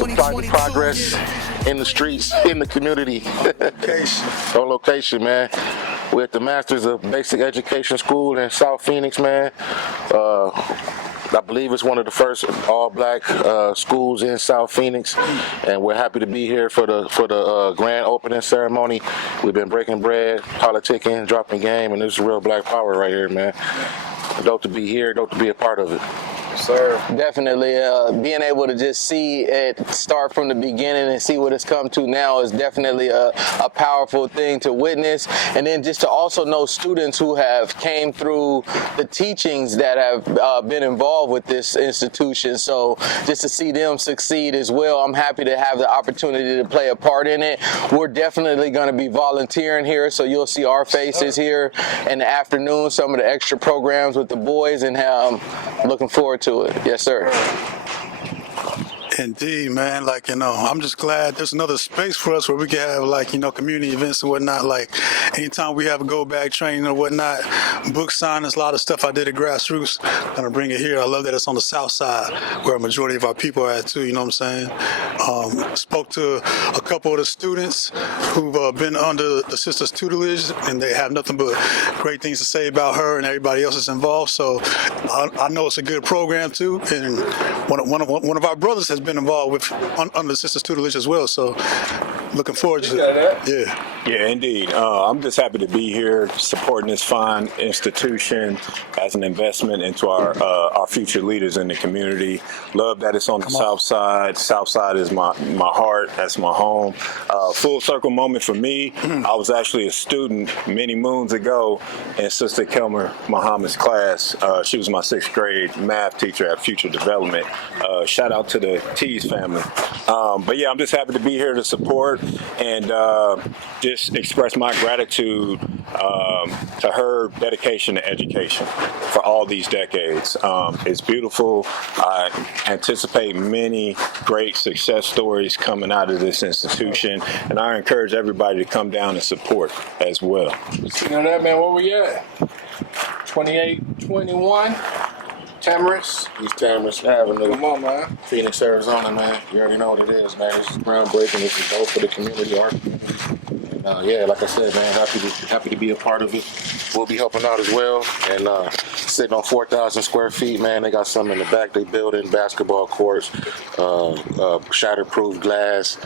supplying progress in the streets, in the community. On location, man. We're at the Masters of Basic Education School in South Phoenix, man. I believe it's one of the first all-black schools in South Phoenix, and we're happy to be here for the grand opening ceremony. We've been breaking bread, politicking, dropping game, and this is real black power right here, man. Dope to be here, dope to be a part of it. Sir, definitely being able to just see it start from the beginning and see what it's come to now is definitely a powerful thing to witness, and then just to also know students who have came through the teachings that have been involved with this institution, so just to see them succeed as well, I'm happy to have the opportunity to play a part in it. We're definitely going to be volunteering here, so you'll see our faces here in the afternoon, some of the extra programs with the boys, and looking forward to it. Yes, sir. Indeed, man. Like, you know, I'm just glad there's another space for us where we can have, like, you know, community events and whatnot. Like, anytime we have a go back training or whatnot, book signings, a lot of stuff I did at Grassroots, gonna bring it here. I love that it's on the south side where a majority of our people are at too, you know what I'm saying? Spoke to a couple of the students who've been under the sister's tutelage, and they have nothing but great things to say about her and everybody else that's involved. So I know it's a good program too, and one of our brothers has been involved with under the sister's tutelage as well, so looking forward to it. Yeah, indeed. I'm just happy to be here supporting this fine institution as an investment into our future leaders in the community. Love that it's on the south side. South side is my heart. That's my home. Full circle moment for me. I was actually a student many moons ago in Sister Kelmer Muhammad's class. She was my 6th grade math teacher at Future Development. Shout out to the Tees family. But yeah, I'm just happy to be here to support and just express my gratitude to her dedication to education for all these decades. It's beautiful. I anticipate many great success stories coming out of this institution, and I encourage everybody to come down and support as well. You know that, man, where we at? 2821 Tamarisk. East Tamarisk Avenue. Come on, man. Phoenix, Arizona, man. You already know what it is, man. This is groundbreaking. This is dope for the community art. And, yeah, like I said, man, happy to be a part of it. We'll be helping out as well. And sitting on 4,000 square feet, man. They got some in the back. They building basketball courts, shatterproof glass,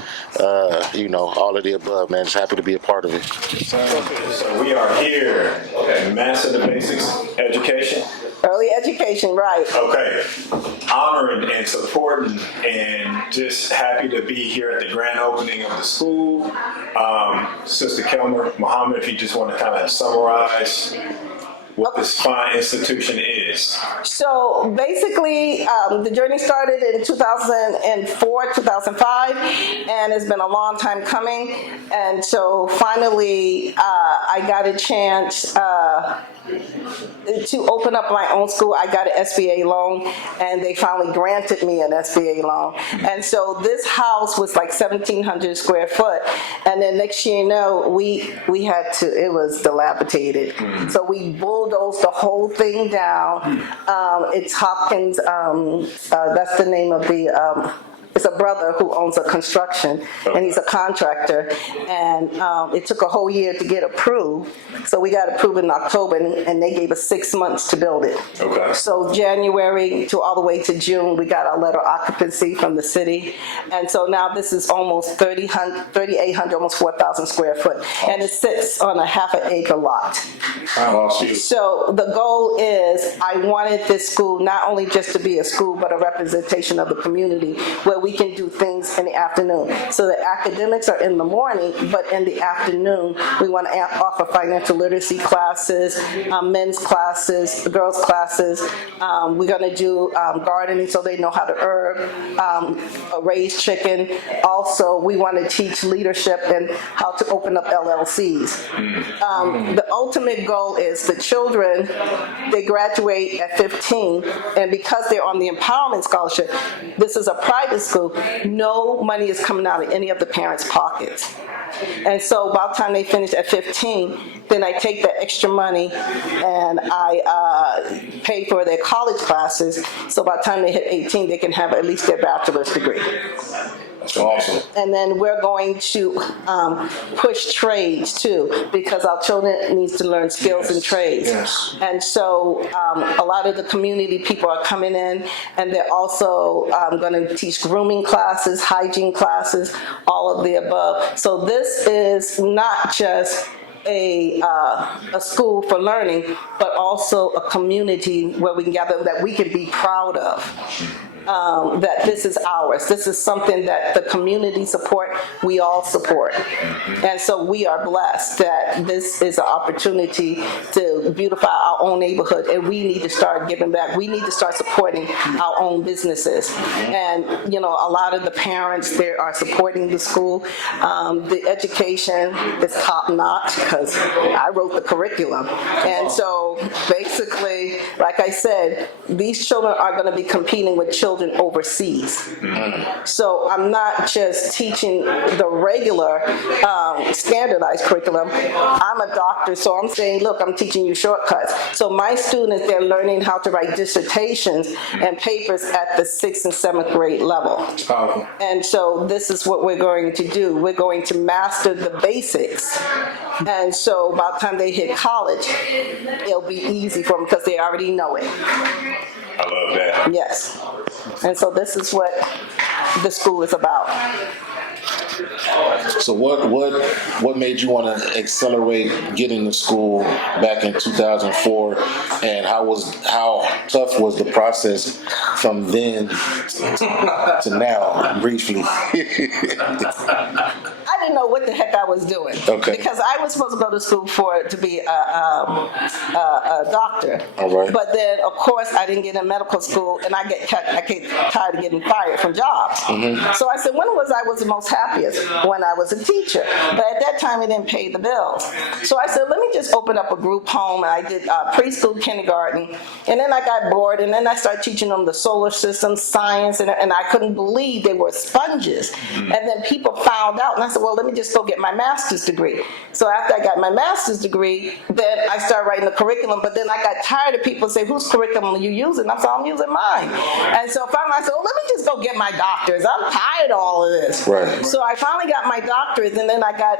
you know, all of the above, man. Just happy to be a part of it. So we are here at Master of Basics Education. Early education, right. Okay. Honoring and supporting and just happy to be here at the grand opening of the school. Sister Kelmer Muhammad, if you just want to kind of summarize what this fine institution is. So basically, the journey started in 2004, 2005, and it's been a long time coming. And so finally, I got a chance to open up my own school. I got an SBA loan, and they finally granted me an SBA loan. And so this house was like 1,700 square foot. And then next year, you know, we had to, it was dilapidated. So we bulldozed the whole thing down. It's Hopkins, that's the name of the, it's a brother who owns a construction, and he's a contractor, and it took a whole year to get approved. So we got approved in October, and they gave us 6 months to build it. Okay. So January to all the way to June, we got our letter of occupancy from the city, and so now this is almost 3,800, almost 4,000 square foot, and it sits on a half-an-acre lot. So the goal is, I wanted this school not only just to be a school, but a representation of the community, where we can do things in the afternoon. So the academics are in the morning, but in the afternoon, we want to offer financial literacy classes, men's classes, girls' classes. We're going to do gardening so they know how to herb, raise chicken. Also, we want to teach leadership and how to open up LLCs. The ultimate goal is the children, they graduate at 15, and because they're on the empowerment scholarship, this is a private school, no money is coming out of any of the parents' pockets. And so by the time they finish at 15, then I take that extra money and I pay for their college classes, so by the time they hit 18, they can have at least their bachelor's degree. Awesome. And then we're going to push trades too, because our children needs to learn skills and trades. Yes. And so a lot of the community people are coming in, and they're also going to teach grooming classes, hygiene classes, all of the above. So this is not just a school for learning, but also a community where we can gather that we can be proud of. That this is ours. This is something that the community support, we all support. And so we are blessed that this is an opportunity to beautify our own neighborhood, and we need to start giving back. We need to start supporting our own businesses. And, you know, a lot of the parents there are supporting the school. The education is top notch because I wrote the curriculum. And so basically, like I said, these children are going to be competing with children overseas. So I'm not just teaching the regular standardized curriculum. I'm a doctor, so I'm saying, look, I'm teaching you shortcuts. So my students, they're learning how to write dissertations and papers at the 6th and 7th grade level. Powerful. And so this is what we're going to do. We're going to master the basics. And so by the time they hit college, it'll be easy for them because they already know it. I love that. Yes. And so this is what the school is about. So what made you want to accelerate getting to school back in 2004, and how tough was the process from then to now, briefly? I didn't know what the heck I was doing. Okay. Because I was supposed to go to school to be a doctor. All right. But then, of course, I didn't get in medical school, and I get tired of getting fired from jobs. So I said, when was I the most happiest? When I was a teacher. But at that time, it didn't pay the bills. So I said, let me just open up a group home, and I did preschool, kindergarten, and then I got bored, and then I started teaching them the solar system, science, and I couldn't believe they were sponges. And then people found out, and I said, well, let me just go get my master's degree. So after I got my master's degree, then I started writing the curriculum, but then I got tired of people saying, whose curriculum are you using? I said, I'm using mine. And so finally I said, well, let me just go get my doctorate. I'm tired of all of this. Right. So I finally got my doctorate, and then I got,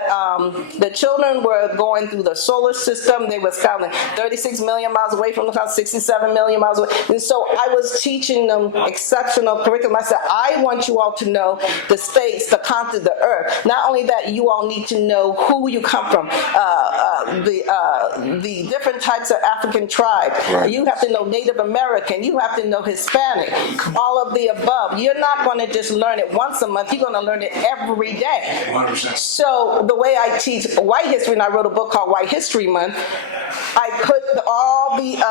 the children were going through the solar system. They were scouting 36 million miles away from the sun, 67 million miles away. And so I was teaching them exceptional curriculum. I said, I want you all to know the states, the continent, the earth. Not only that, you all need to know who you come from, the different types of African tribes. Right. You have to know Native American. You have to know Hispanic. All of the above. You're not going to just learn it once a month. You're going to learn it every day. 100%. So the way I teach white history, and I wrote a book called White History Month, I put all the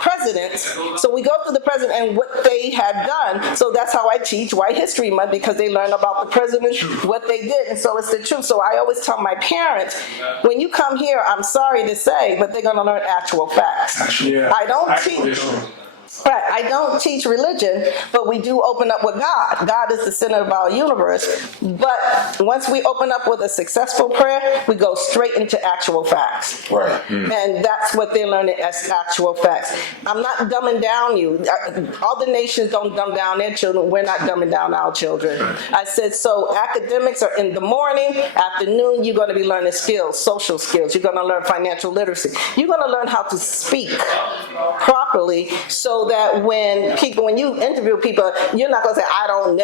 presidents. So we go through the president and what they had done. So that's how I teach White History Month, because they learn about the presidents, what they did, and so it's the truth. So I always tell my parents, when you come here, I'm sorry to say, but they're going to learn actual facts. Yeah. I don't teach. Right, I don't teach religion, but we do open up with God. God is the center of our universe. But once we open up with a successful prayer, we go straight into actual facts. Right. And that's what they're learning as actual facts. I'm not dumbing down you. Other nations don't dumb down their children. We're not dumbing down our children. I said, so academics are in the morning, afternoon, you're going to be learning skills, social skills. You're going to learn financial literacy. You're going to learn how to speak properly, so that when you interview people, you're not going to say, I don't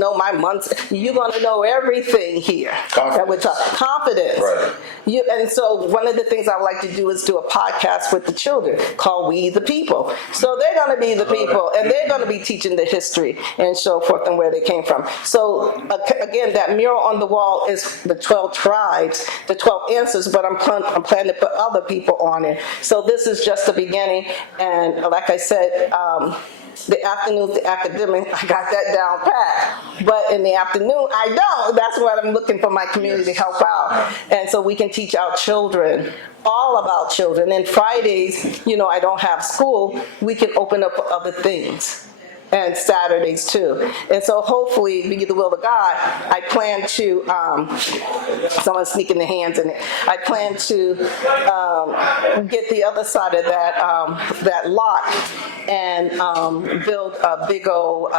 know my months. You're going to know everything here. Confidence. Confidence. Right. And so one of the things I would like to do is do a podcast with the children called We the People. So they're going to be the people, and they're going to be teaching the history and so forth and where they came from. So again, that mural on the wall is the 12 tribes, the 12 answers, but I'm planning to put other people on it. So this is just the beginning. And like I said, the afternoon, the academic, I got that down pat. But in the afternoon, I don't. That's what I'm looking for my community to help out. And so we can teach our children all about children. And Fridays, I don't have school, we can open up for other things. And Saturdays too. And so hopefully, be the will of God, I plan to, someone's sneaking their hands in it. I plan to get the other side of that lot and build a big old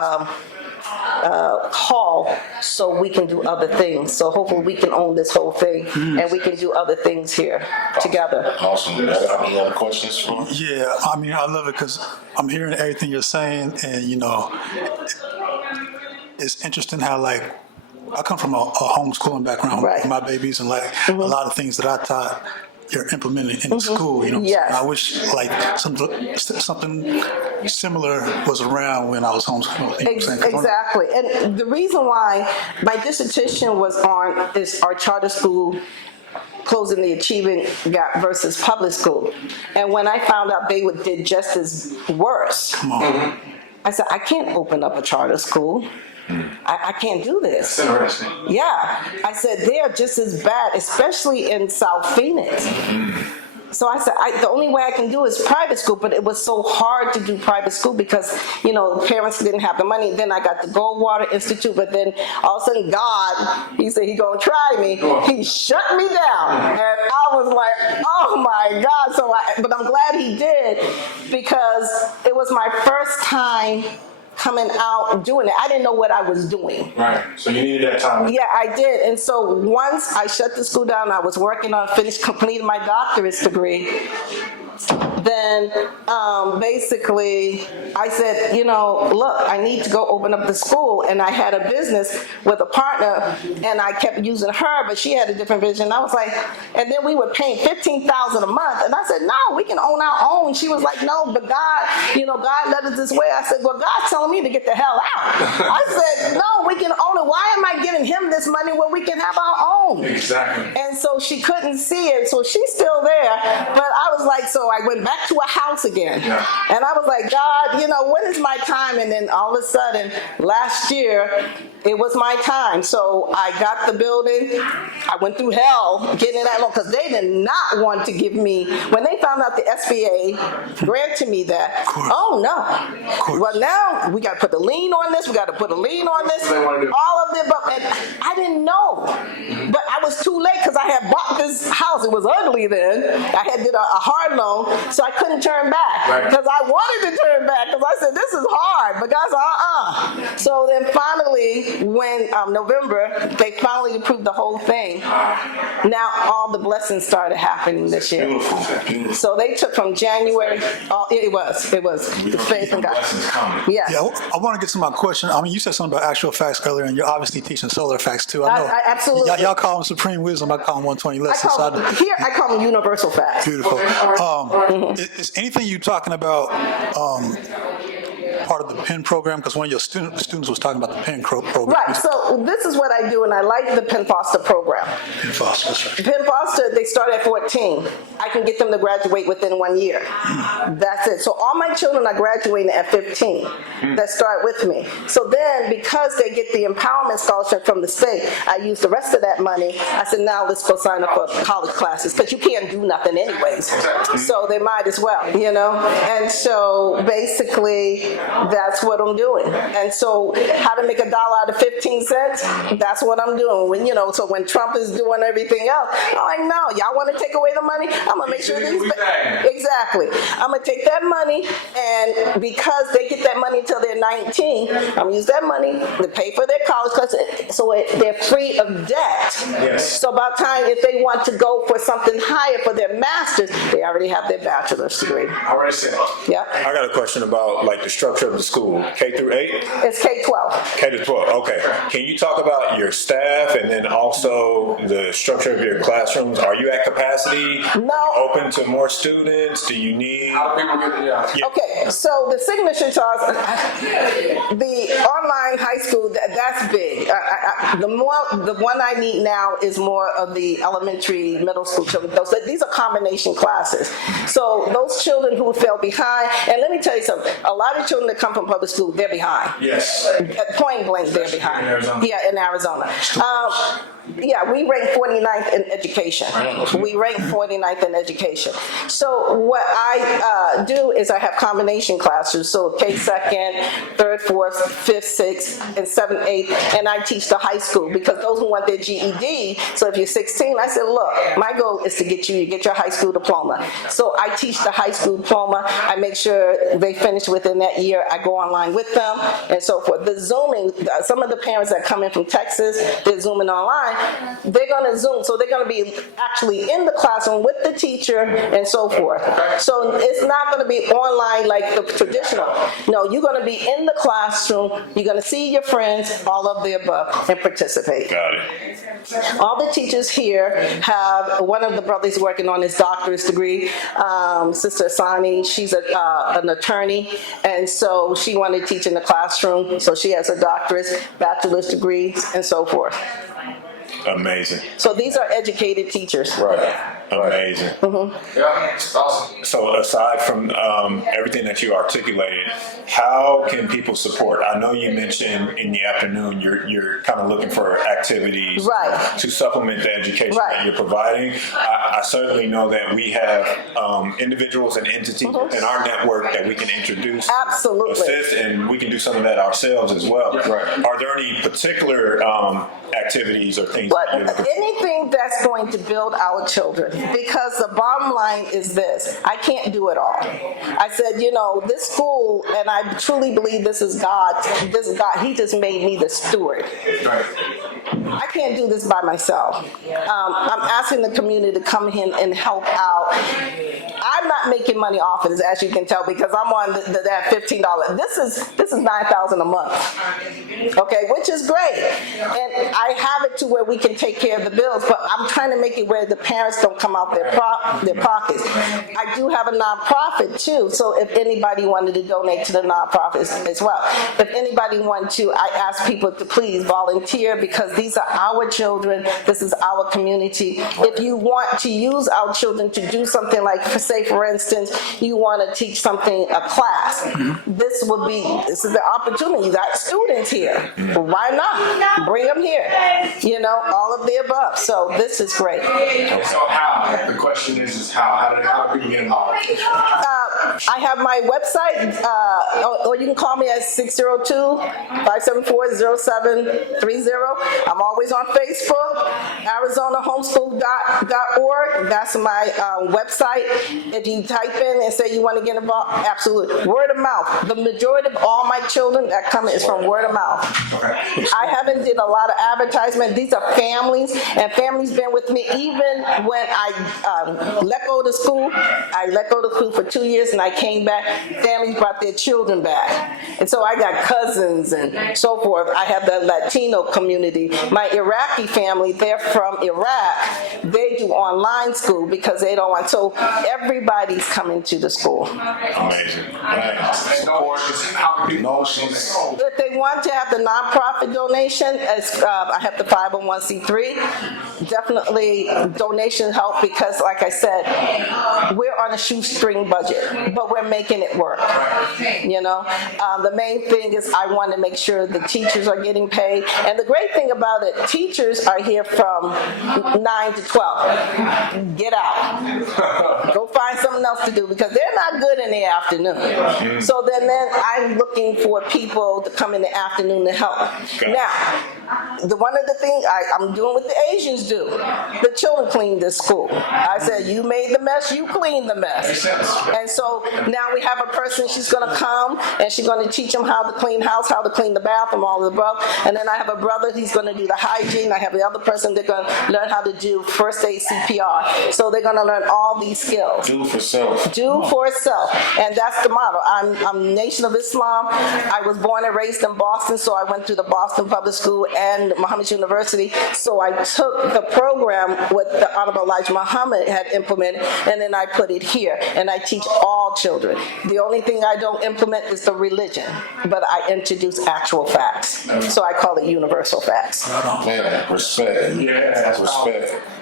hall so we can do other things. So hopefully we can own this whole thing and we can do other things here together. Awesome. Any other questions for? Yeah, I mean, I love it because I'm hearing everything you're saying, and it's interesting how I come from a homeschooling background Right. with my babies, and a lot of things that I taught, you're implementing in the school. Yes. I wish something similar was around when I was homeschooling. Exactly. And the reason why my dissertation was on is our charter school closing the achievement gap versus public school. And when I found out they did just as worse, Come on. I said, I can't open up a charter school. I can't do this. That's interesting. Yeah. I said, they're just as bad, especially in South Phoenix. So I said, the only way I can do is private school, but it was so hard to do private school because, parents didn't have the money. Then I got the Goldwater Institute, but then all of a sudden God, he said, he gonna try me. He shut me down. And I was like, oh my God. But I'm glad he did because it was my first time coming out doing it. I didn't know what I was doing. Right. So you needed that time. Yeah, I did. And so once I shut the school down, I was working on completing my doctorate degree. Then basically I said, look, I need to go open up the school. And I had a business with a partner and I kept using her, but she had a different vision. I was like, and then we were paying $15,000 a month. And I said, no, we can own our own. She was like, no, but God, God led us this way. I said, well, God's telling me to get the hell out. I said, no, we can own it. Why am I giving him this money when we can have our own? Exactly. And so she couldn't see it. So she's still there. But I was like, so I went back to a house again. Yeah. And I was like, God, when is my time? And then all of a sudden, last year, it was my time. So I got the building. I went through hell getting that loan because they did not want to give me, when they found out the SBA granted me that, oh no. Well, now we got to put a lien on this. We got to put a lien on this. All of it. But I didn't know. But I was too late because I had bought this house. It was ugly then. I had did a hard loan, so I couldn't turn back because I wanted to turn back because I said, this is hard. But God said, So then finally, when November, they finally approved the whole thing. Now all the blessings started happening this year. Beautiful. So they took from January, it was the faith in God. Yes. Yeah, I want to get to my question. I mean, you said something about actual facts earlier, and you're obviously teaching solar facts too. I know. I absolutely. Y'all call them supreme wisdom. I call them 120 lessons. I call them universal facts. Beautiful. Is anything you talking about part of the PEN program? Because one of your students was talking about the PEN program. Right. So this is what I do, and I like the Penn Foster program. PEN Foster, that's right. Penn Foster, they start at 14. I can get them to graduate within 1 year. That's it. So all my children are graduating at 15 that start with me. So then, because they get the empowerment scholarship from the state, I use the rest of that money. I said, now let's go sign up for college classes, because you can't do nothing anyways. So they might as well, And so basically, that's what I'm doing. And so how to make $1 out of 15 cents, that's what I'm doing. So when Trump is doing everything else, I'm like, no, y'all want to take away the money? I'm going to make sure these... Exactly. I'm going to take that money, and because they get that money until they're 19, I'm going to use that money to pay for their college classes, so they're free of debt. Yes. So by the time, if they want to go for something higher for their master's, they already have their bachelor's degree. Already said. Yeah. I got a question about the structure of the school, K through 8? It's K-12. K to 12, okay. Can you talk about your staff and then also the structure of your classrooms? Are you at capacity? No. Open to more students? Do you need? How do people get Yeah. Okay, so the signature charts, the online high school, that's big. The one I need now is more of the elementary, middle school children. These are combination classes. So those children who fell behind, and let me tell you something, a lot of children that come from public school, they're behind. Yes. At point blank, they're behind. In Arizona. Yeah, in Arizona. Yeah, we rank 49th in education. We rank 49th in education. So what I do is I have combination classes. So K second, third, fourth, fifth, sixth, and seventh, eighth, and I teach the high school, because those who want their GED, so if you're 16, I said, look, my goal is to get your high school diploma. So I teach the high school diploma. I make sure they finish within that year. I go online with them and so forth. The Zooming, some of the parents that come in from Texas, they're Zooming online, they're gonna Zoom, so they're gonna be actually in the classroom with the teacher and so forth. So it's not gonna be online like the traditional. No, you're gonna be in the classroom, you're gonna see your friends, all of the above, and participate. Got it. All the teachers here have, one of the brothers working on his doctorate degree, Sister Asani, she's an attorney, and so she wanted to teach in the classroom, so she has a doctorate, bachelor's degrees, and so forth. Amazing. So these are educated teachers. Right. Amazing. Yeah, it's awesome. So aside from everything that you articulated, how can people support? I know you mentioned in the afternoon you're kind of looking for activities to supplement the education that you're providing. I certainly know that we have individuals and entities in our network that we can introduce, assist, and we can do some of that ourselves as well. Right. Are there any particular activities or things that you're looking for? Anything that's going to build our children, because the bottom line is this: I can't do it all. I said, this school, and I truly believe this is God. This is God. He just made me the steward. I can't do this by myself. I'm asking the community to come in and help out. I'm not making money off of this, as you can tell, because I'm on that $15. This is $9,000 a month, okay, which is great, and I have it to where we can take care of the bills. But I'm trying to make it where the parents don't come out their pockets. I do have a nonprofit too, so if anybody wanted to donate to the nonprofit as well, if anybody wanted to, I ask people to please volunteer, because these are our children. This is our community. If you want to use our children to do something like, say for instance, you want to teach something, a class, this is the opportunity. You got students here. Why not? Bring them here. All of the above. So this is great. So how? The question is how? How do people get involved? I have my website, or you can call me at 602-574-0730. I'm always on Facebook, ArizonaHomeschool.org. That's my website. If you type in and say you want to get involved, absolutely. Word of mouth. The majority of all my children that come is from word of mouth. I haven't did a lot of advertisement. These are families, and families been with me even when I let go of the school. I let go of the school for 2 years, and I came back. Families brought their children back, and so I got cousins and so forth. I have the Latino community. My Iraqi family, they're from Iraq. They do online school because they don't want. So everybody's coming to the school. Amazing. If they want to have the nonprofit donation, as I have the 501c3, definitely donation help, because like I said, we're on a shoestring budget, but we're making it work. The main thing is I want to make sure the teachers are getting paid, and the great thing about it, teachers are here from 9 to 12. Get out. Go find something else to do, because they're not good in the afternoon. So then I'm looking for people to come in the afternoon to help. Now, one of the things I'm doing what the Asians do. The children clean this school. I said, you made the mess, you clean the mess. And so now we have a person, she's going to come, and she's going to teach them how to clean house, how to clean the bathroom, all of the above. And then I have a brother, he's going to do the hygiene. I have the other person, they're going to learn how to do first aid CPR. So they're going to learn all these skills. Do for self. Do for self. And that's the motto. I'm Nation of Islam. I was born and raised in Boston, so I went to the Boston Public School and Muhammad University. So I took the program what the Honorable L.E.G.A.C.Y Muhammad had implemented, and then I put it here. And I teach all children. The only thing I don't implement is the religion, but I introduce actual facts. So I call it universal facts. Man, respect. Yeah.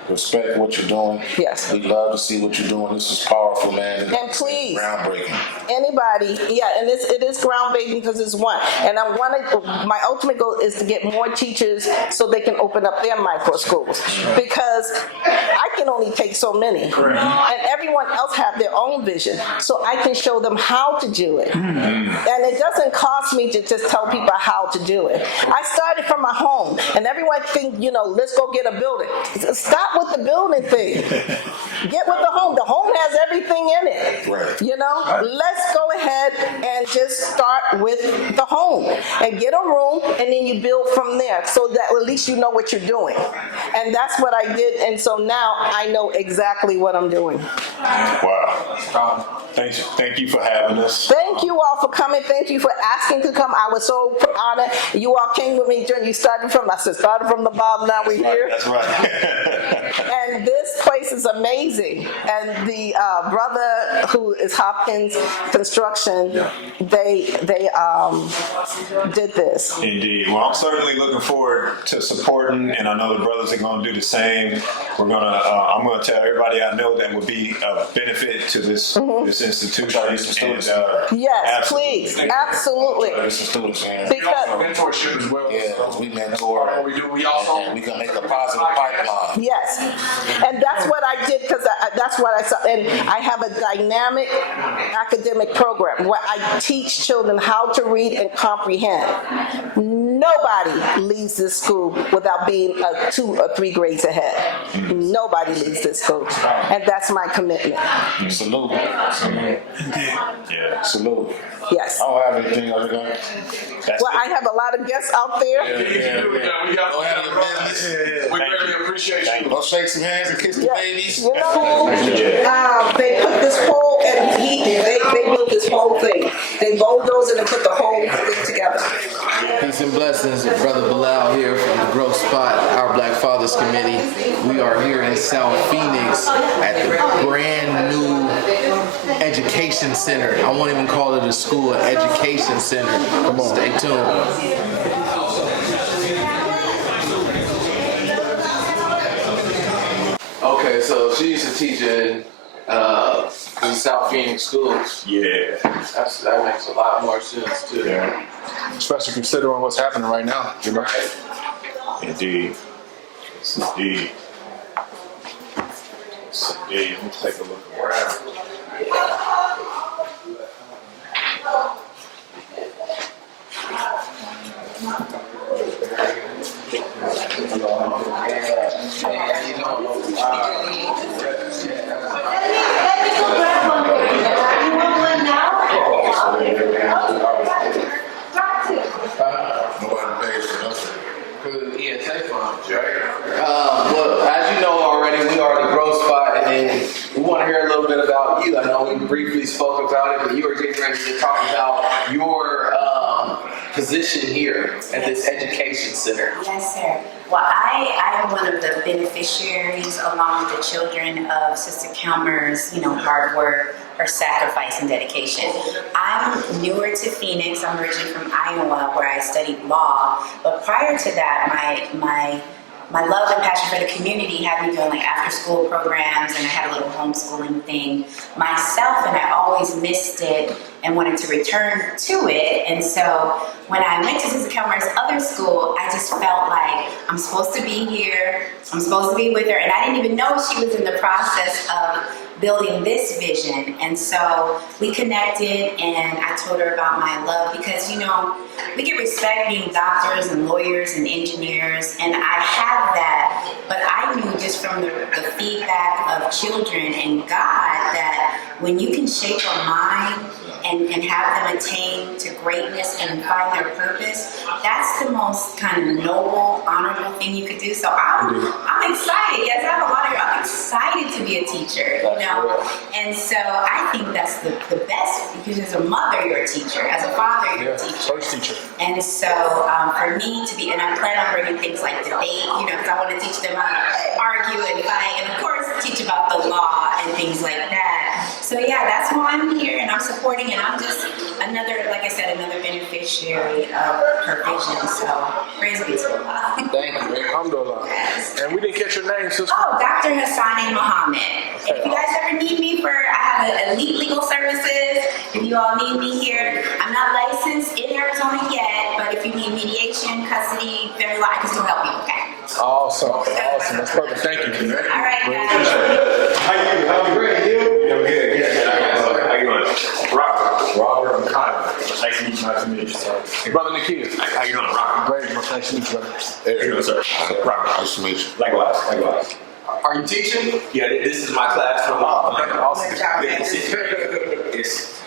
Respect what you're doing. Yes. We love to see what you're doing. This is powerful, man. And please, groundbreaking. anybody, yeah, and it is groundbreaking because it's one. And my ultimate goal is to get more teachers so they can open up their micro schools, because I can only take so many, and everyone else have their own vision, so I can show them how to do it. And it doesn't cost me to just tell people how to do it. I started from my home, and everyone think, let's go get a building. Stop with the building thing. Get with the home. The home has everything in it. Right. Let's go ahead and just start with the home and get a room, and then you build from there, so that at least you know what you're doing. And that's what I did, and so now I know exactly what I'm doing. Wow. Thank you for having us. Thank you all for coming. Thank you for asking to come. I was so honored. You all came with me during, started from the bottom, now we're here. That's right. And this place is amazing. And the brother who is Hopkins Construction, they did this. Indeed. Well, I'm certainly looking forward to supporting, and I know the brothers are going to do the same. I'm going to tell everybody I know that would be a benefit to this institution. Yes, please, absolutely. Because mentorship as well. Yeah, we mentor. We also and we can make a positive pipeline. Yes, and that's what I did, because that's what I saw. And I have a dynamic academic program where I teach children how to read and comprehend. Nobody leaves this school without being 2 or 3 grades ahead. Nobody leaves this school, and that's my commitment. Salute. Yeah. Salute. Yes. I don't have anything other than Well, I have a lot of guests out there. we got Go ahead your business. we really appreciate you. Go shake some hands and kiss the babies. You know, they put this pole, and they built this whole thing. They bulldozed and put the whole thing together. Peace and blessings, Brother Bilal here from the L.E.G.A.C.Y, our Black Fathers Committee. We are here in South Phoenix at the brand new education center. I won't even call it a school, an education center. Come on. Stay tuned. Okay, so she used to teach in South Phoenix schools. Yeah. That makes a lot more sense too. Yeah. Especially considering what's happening right now. Right. Indeed. Yes, indeed. Yes, indeed. Let me take a look around. Well, as you know already, we are the L.E.G.A.C.Y, and we want to hear a little bit about you. I know we briefly spoke about it, but you were getting ready to talk about your position here at this education center. Yes, sir. Well, I am one of the beneficiaries, along with the children, of Sister Kelmer's, hard work, her sacrifice and dedication. I'm newer to Phoenix. I'm originally from Iowa, where I studied law. But prior to that, my love and passion for the community had me doing after-school programs, and I had a little homeschooling thing myself, and I always missed it and wanted to return to it. And so when I went to Sister Kelmer's other school, I just felt like I'm supposed to be here, I'm supposed to be with her, and I didn't even know she was in the process of building this vision. And so we connected, and I told her about my love, because we get respect being doctors and lawyers and engineers, and I have that, but I knew just from the feedback of children and God that when you can shape a mind and have them attain to greatness and find their purpose, that's the most kind of noble, honorable thing you could do. So I'm excited. Yes, I have a lot of you. I'm excited to be a teacher, And so I think that's the best, because as a mother, you're a teacher. As a father, you're a teacher. First teacher. And so for me to be, and I plan on bringing things like debate, because I want to teach them how to argue and fight, and of course teach about the law and things like that. So yeah, that's why I'm here, and I'm supporting, and I'm just another beneficiary of her vision. So praise be to Allah. Thank you. Alhamdulillah. Yes. And we didn't catch your name, sister. Oh, Dr. Muhammad. Okay. If you guys ever need me I Elite Legal Services. If you all need me here, I'm not licensed in Arizona yet, but if you need mediation, custody, family law, I can still help you, okay? Awesome. That's perfect. Thank you. All right, guys. How you great? You? I'm good. Yeah. How you doing? Robert and Kyle. Nice to meet you. Nice to meet you. Brother Nikia. How you doing, Robert? Great. Nice to meet you, brother. How you doing, sir? Robert. Nice to meet you. Likewise. Are you teaching? Yeah, this is my classroom. Awesome. It's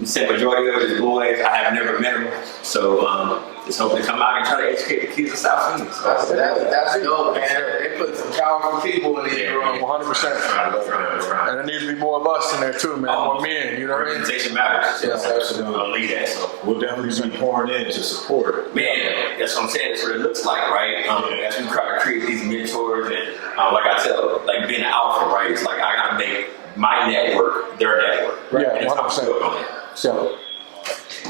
the same majority of it is boys. I have never met them, so just hoping to come out and try to educate the kids of South Phoenix. That's dope, man. They put some powerful people in here. 100%. And there needs to be more of us in there too, man. More men, you know what I mean? Representation matters. Yes, absolutely. I'll lead that. So. We'll definitely be pouring in to support. Man, that's what I'm saying. That's what it looks like, right? As we try to create these mentors, and like I tell, like being an alpha, right? It's like I gotta make my network their network. Right. And Yeah, that's how we build on it. So,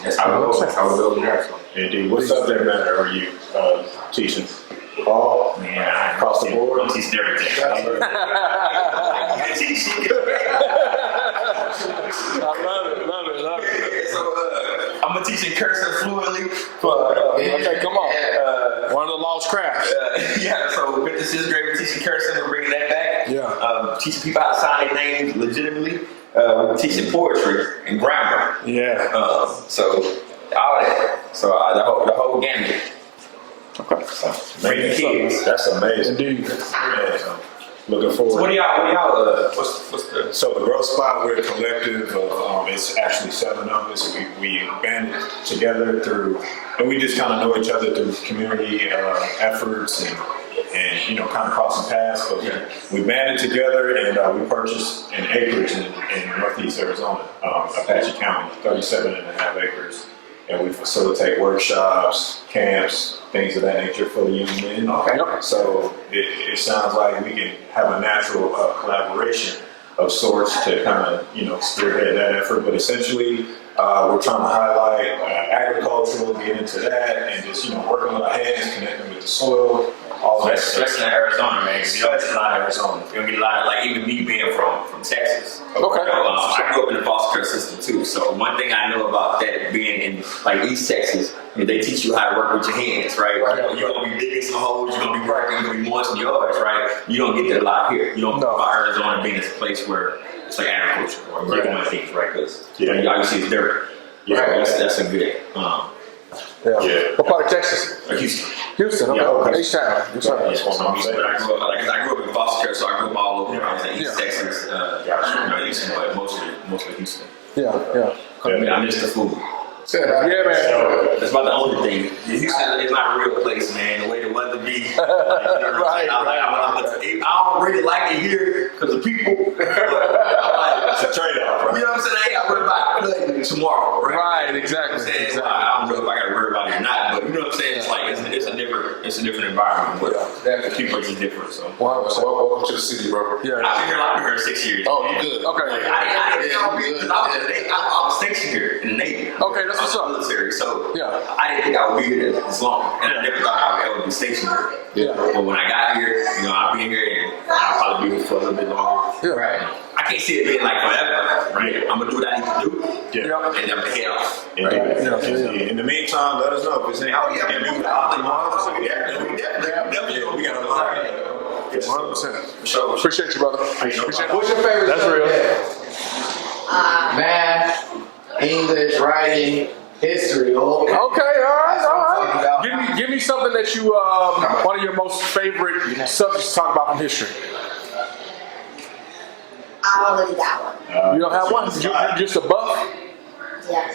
That's how we build. That's how we build there. So. Indeed. What subject matter are you teaching? Oh man, I Across the board? I'm teaching everything. I love it. So I'm teaching cursing fluently. Okay, come on. One of the lost crafts. Yeah, so 5th to 6th grade, we're teaching cursing. We're bringing that back. Yeah. Teaching people how to sign their names legitimately. Teaching poetry and grammar. Yeah. So all that. So the whole gamut. Okay. Bring the kids. That's amazing. Indeed. Yeah, so looking forward. So what do y'all? What's the? So the L.E.G.A.C.Y, we're a collective of, it's actually 7 of us. We banded together through, and we just kind of know each other through community efforts and you know, kind of crossing paths. But we banded together and we purchased an acreage in Northeast Arizona, Apache County, 37.5 acres. And we facilitate workshops, camps, things of that nature for the young men. Okay. So it sounds like we can have a natural collaboration of sorts to kind of, you know, spearhead that effort. But essentially, we're trying to highlight agricultural, get into that, and just, you know, working with our hands, connecting with the soil, all that stuff. Especially in Arizona, man. Especially in Arizona. You're gonna get a lot of, like, even me being from Texas. Okay. I grew up in the foster care system too. So one thing I know about that, being in like East Texas, is they teach you how to work with your hands, right? You're gonna be digging some holes, you're gonna be working, you're gonna be moistening yards, right? You don't get that a lot here. You don't know about Arizona being this place where it's like agriculture or doing things, right? Because you obviously it's dirt. Yeah, that's a good. Yeah. What part of Texas? Houston. Houston. Okay. Yeah, okay. H-Town. But I grew up in foster care, so I grew up all over. I was in East Texas, Houston, but mostly Houston. Yeah. I miss the food. Yeah, man. That's about the only thing. Houston is not a real place, man. The way the weather be. Right. I don't really like it here because of people. It's a trade-off, right? You know what I'm saying? I ain't got to worry about flooding tomorrow, right? Right, exactly. I don't know if I got to worry about it or not, but you know what I'm saying? It's like it's a different environment, but people are just different. So. Welcome to the city, bro. Yeah. I've been here 6 years. Oh, you good? Okay. I didn't think I would be because I was stationed here in the Navy. Okay, that's what's up. Military, so Yeah. I didn't think I would be here this long, and I never thought I would ever be stationed here. Yeah. But when I got here, you know, I'll be here and I'll probably be here for a little bit longer. Yeah. Right. I can't see it being like forever, right? I'm gonna do what I need to do, Yeah. and then head off. In the meantime, let us know if there's anything we can do. We got a lot. 100%. Appreciate you, brother. Appreciate it. What's your favorite That's real. Math, English, writing, history. Okay. Okay, all right. About. Give me something that you one of your most favorite subjects to talk about from history. I don't really got one. You don't have one? You're just a buff? Yeah,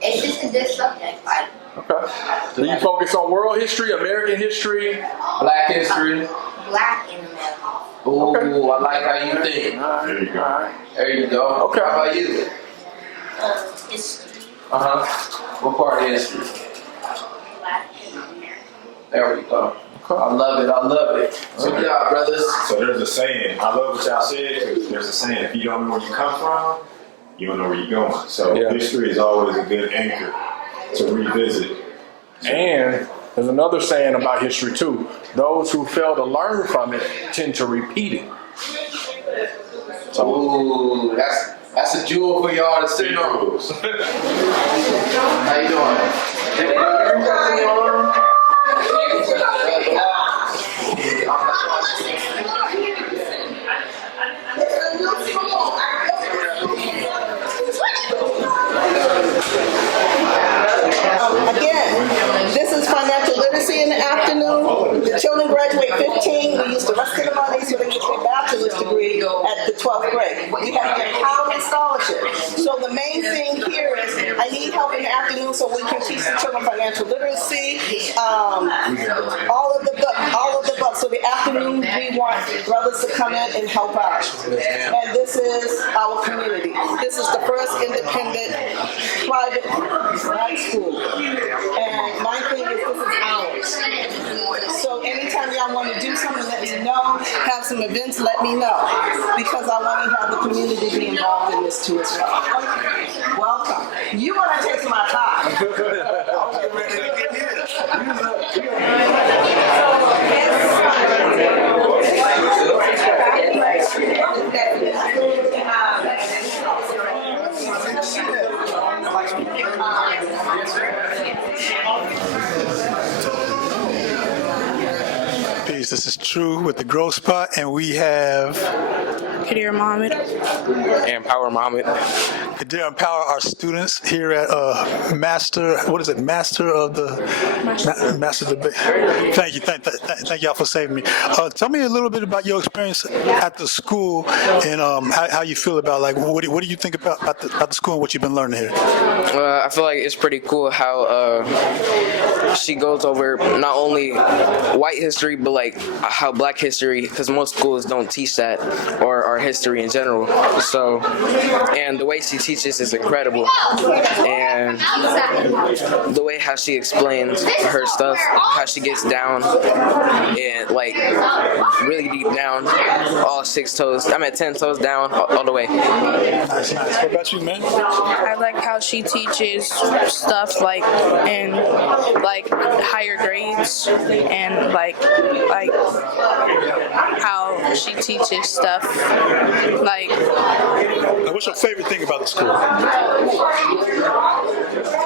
it's just a good subject. Like, Okay. Do you focus on world history, American history? Black history. Black in America. Ooh, Okay. I like how you think. There you go. There you go. Okay. How about you? History. What part of history? Black in America. There we go. I love it. Good job, brothers. So there's a saying. I love what y'all said because there's a saying. If you don't know where you come from, you don't know where you're going. So history is always a good anchor to revisit. And there's another saying about history too. Those who fail to learn from it tend to repeat it. Ooh, that's a jewel for y'all to sit on. How you Again, this is financial literacy in the afternoon. The children graduate 15. We use the rest of the money so they get their bachelor's degree at the 12th grade. We have an empowerment scholarship. So the main thing here is I need help in the afternoon so we can teach the children financial literacy. All of the books. So the afternoon we want brothers to come in and help out. And this is our community. This is the first independent private high school. And my thing is this is ours. So anytime y'all want to do something, let me know. Have some events, let me know. Because I want to have the community be involved in this too as well. Welcome. You want to take some of my time. Peace. This is True with the Growth Spot, and we have Kelmer Muhammad. And Power Muhammad. Kadir and Power, our students here at Master of Debate. Thank you. Thank y'all for saving me. Tell me a little bit about your experience at the school and how you feel about, like, what do you think about the school and what you've been learning here? I feel like it's pretty cool how she goes over not only white history, but like how black history, because most schools don't teach that, or our history in general. So, and the way she teaches is incredible. And the way how she explains her stuff, how she gets down and like really deep down, all 6 toes. I'm at 10 toes down all the way. Nice. What about you, man? I like how she teaches stuff like in like higher grades and like how she teaches stuff like. What's your favorite thing about the school?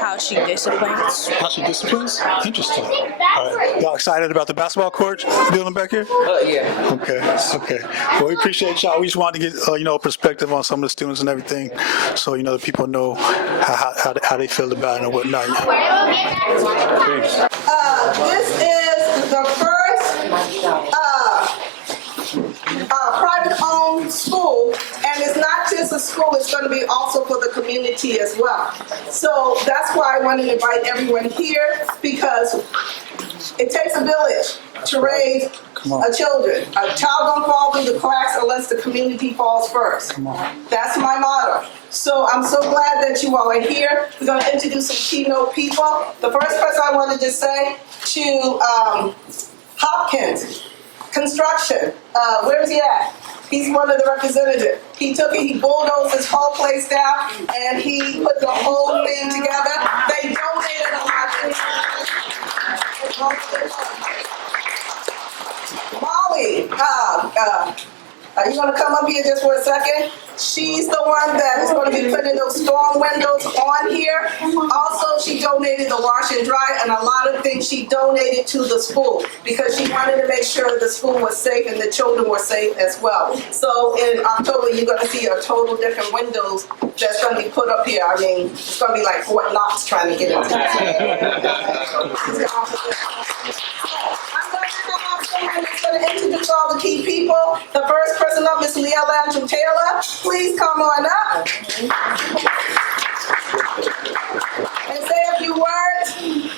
How she disciplines. How she disciplines? Interesting. All right. Y'all excited about the basketball court building back here? Yeah. Okay. Well, we appreciate y'all. We just wanted to get perspective on some of the students and everything, so the people know how they feel about it and whatnot. This is the first private-owned school, and it's not just a school, it's going to be also for the community as well. So that's why I want to invite everyone here, because it takes a village to raise children. A child don't fall through the cracks unless the community falls first. That's my motto. So I'm so glad that you all are here. We're going to introduce some keynote people. The first person I wanted to say to Hopkins Construction. Where is he at? He's one of the representatives. He took it, he bulldozed his whole place down, and he put the whole thing together. They donated a lot of Molly, are you going to come up here just for a second? She's the one that is going to be putting those storm windows on here. Also, she donated the wash and dry and a lot of things she donated to the school because she wanted to make sure the school was safe and the children were safe as well. So in October, you're going to see a total different windows that's going to be put up here. I mean, it's going to be like Fort Knox trying to get into I'm going to introduce all the key people. The first person up is Leah Taylor. Please come on up and say a few words.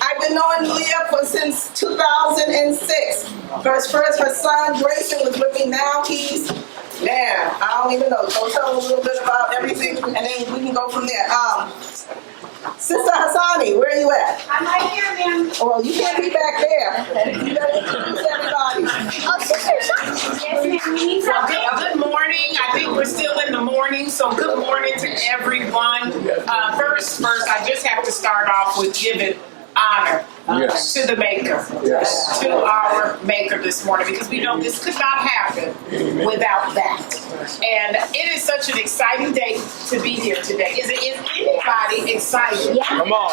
I've been knowing Leah since 2006. First, her son Grayson was with me. Now he's, man, I don't even know. Go tell a little bit about everything, and then we can go from there. Sister Hassani, where are you at? I'm right here, ma'am. Well, you can't be back there. You gotta introduce everybody. Oh, Sister Hassani. Yes, ma'am. We need something. Good morning. I think we're still in the morning, so good morning to everyone. First, I just have to start off with giving honor to the Maker, to our Maker, this morning because we know this could not happen without that. And it is such an exciting day to be here today. Is anybody excited? Yeah. Come on.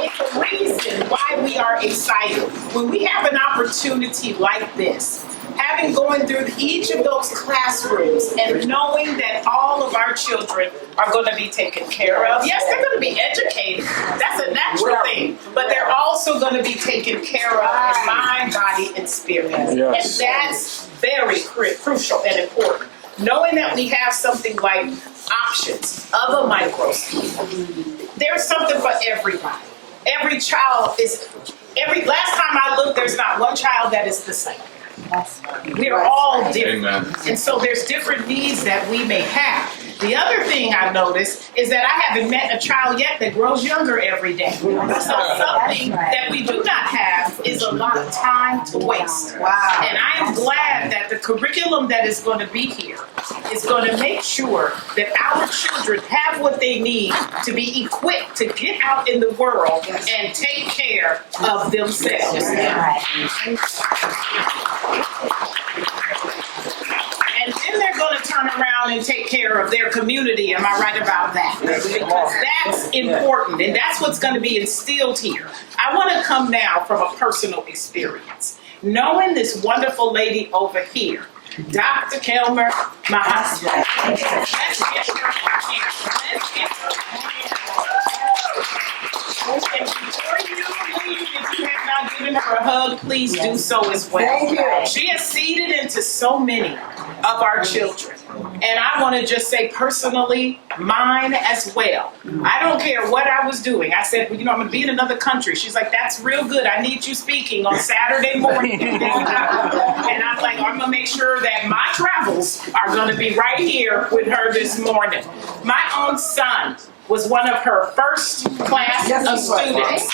It's a reason why we are excited. When we have an opportunity like this, having going through each of those classrooms and knowing that all of our children are going to be taken care of. Yes, they're going to be educated. That's a natural thing. But they're also going to be taken care of in mind, body, and spirit. Yes. And that's very crucial and important. Knowing that we have something like options of a microschool, there's something for everybody. Every child is, last time I looked, there's not one child that is the same. We are all different. Amen. And so there's different needs that we may have. The other thing I've noticed is that I haven't met a child yet that grows younger every day. So something that we do not have is a lot of time to waste. Wow. And I am glad that the curriculum that is going to be here is going to make sure that our children have what they need to be equipped to get out in the world and take care of themselves. And then they're going to turn around and take care of their community. Am I right about that? Because that's important, and that's what's going to be instilled here. I want to come now from a personal experience. Knowing this wonderful lady over here, Dr. Kelmer Muhammad. Let's get her here. And before you leave, if you have not given her a hug, please do so as well. Thank you. She has seeded into so many of our children. And I want to just say personally, mine as well. I don't care what I was doing. I said, well, I'm going to be in another country. She's like, that's real good. I need you speaking on Saturday morning. And I'm like, I'm going to make sure that my travels are going to be right here with her this morning. My own son was one of her first class of students.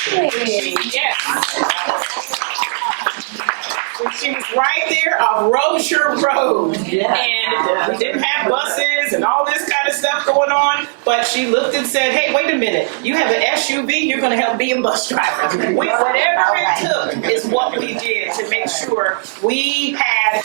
She was right there on Rozier Road, and we didn't have buses and all this kind of stuff going on, but she looked and said, hey, wait a minute, you have an SUV, you're going to help be a bus driver. Whatever it took is what we did to make sure we had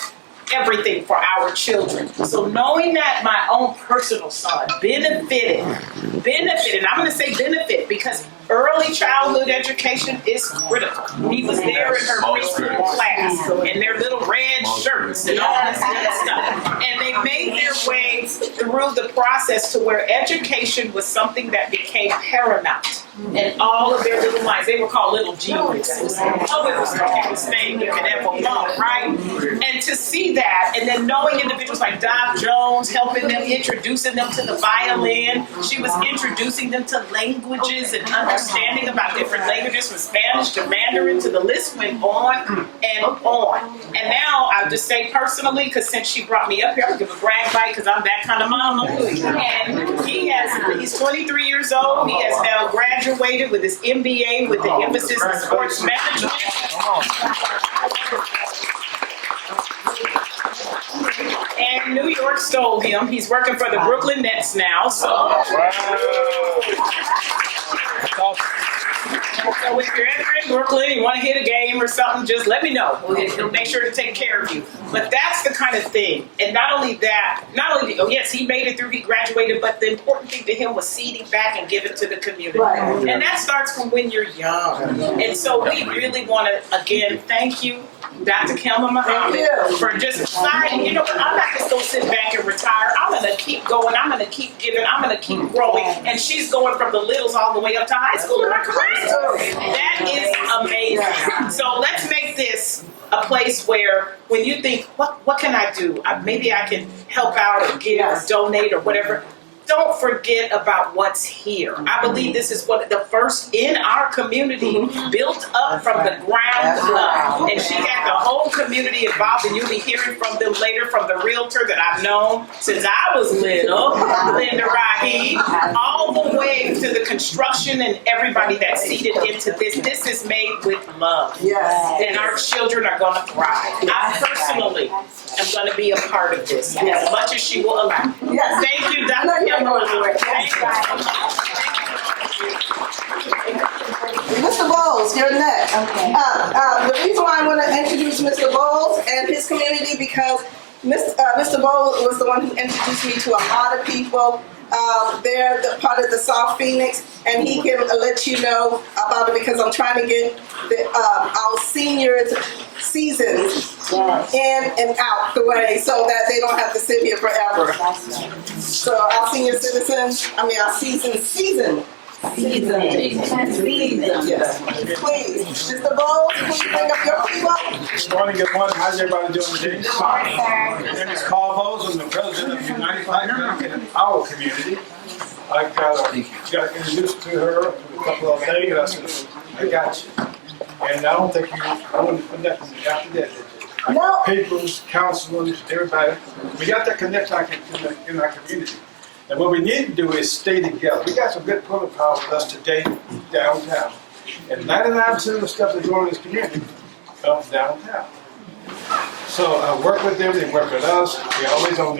everything for our children. So knowing that my own personal son benefited, I'm going to say benefit because early childhood education is critical. He was there in her preschool class in their little red shirts and all this good stuff. And they made their way through the process to where education was something that became paramount in all of their little lives. They were called little geniuses. Oh, it was the cutest thing you could ever want, right? And to see that, and then knowing individuals like Doc Jones, helping them, introducing them to the violin. She was introducing them to languages and understanding about different languages, from Spanish to Mandarin to the list went on and on. And now I'll just say personally, because since she brought me up here, I'll give a brag bite because I'm that kind of mama. And he's 23 years old. He has now graduated with his MBA with the emphasis in sports management. And New York stole him. He's working for the Brooklyn Nets now. So if you're ever in Brooklyn, you want to hit a game or something, just let me know. He'll make sure to take care of you. But that's the kind of thing. And not only, yes, he made it through, he graduated, but the important thing to him was seeding back and giving to the community. Right. And that starts from when you're young. And so we really want to, again, thank you, Dr. Kelmer Muhammad, for just deciding, you know what, I'm not just going to sit back and retire. I'm going to keep going. I'm going to keep giving. I'm going to keep growing. And she's going from the littles all the way up to high school. Am I correct? That is amazing. So let's make this a place where when you think, what can I do? Maybe I can help out or give or donate or whatever. Don't forget about what's here. I believe this is what the first in our community built up from the ground up. And she had the whole community involved, and you'll be hearing from them later from the realtor that I've known since I was little, Linda Rahim, all the way to the construction and everybody that's seated into this. This is made with love. Yes. And our children are going to thrive. I personally am going to be a part of this as much as she will allow. Yes. Thank you, Dr. Kelmer. Mr. Bowles, Okay. The reason why I want to introduce Mr. Bowles and his community because Mr. Bowles was the one who introduced me to a lot of people. They're part of the South Phoenix, and he can let you know about it because I'm trying to get our seniors seasons in and out the way so that they don't have to sit here forever. So our senior citizens, our season. Yes. Please, Mr. Bowles, please bring up your people. Good morning. How's everybody doing today? My name is Carl Bowles. I'm the president of United Bank in our community. I got introduced to her a couple of days, and I said, I got you. And I don't think I wouldn't put nothing after that. No. Peoples, councilors, everybody. We got that connection in our community. And what we need to do is stay together. We got some good pulling power with us today downtown. And 99% of the stuff that's going on in this community comes downtown. So I work with them, they work with us. We're always on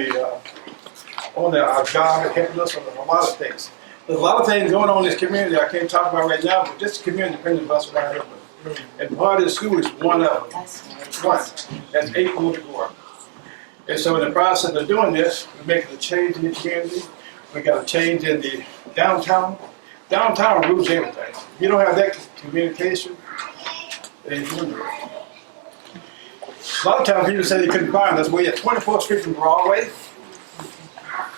our job, helping us on a lot of things. There's a lot of things going on in this community I can't talk about right now, but this community depends on us around here. And part of the school is one of them. One. That's 8 more to go up. And so in the process of doing this, we're making a change in the community. We got a change in the downtown. Downtown rules everything. If you don't have that communication, it ain't doing it. A lot of times people say they couldn't find us. We're at 24th Street from Broadway.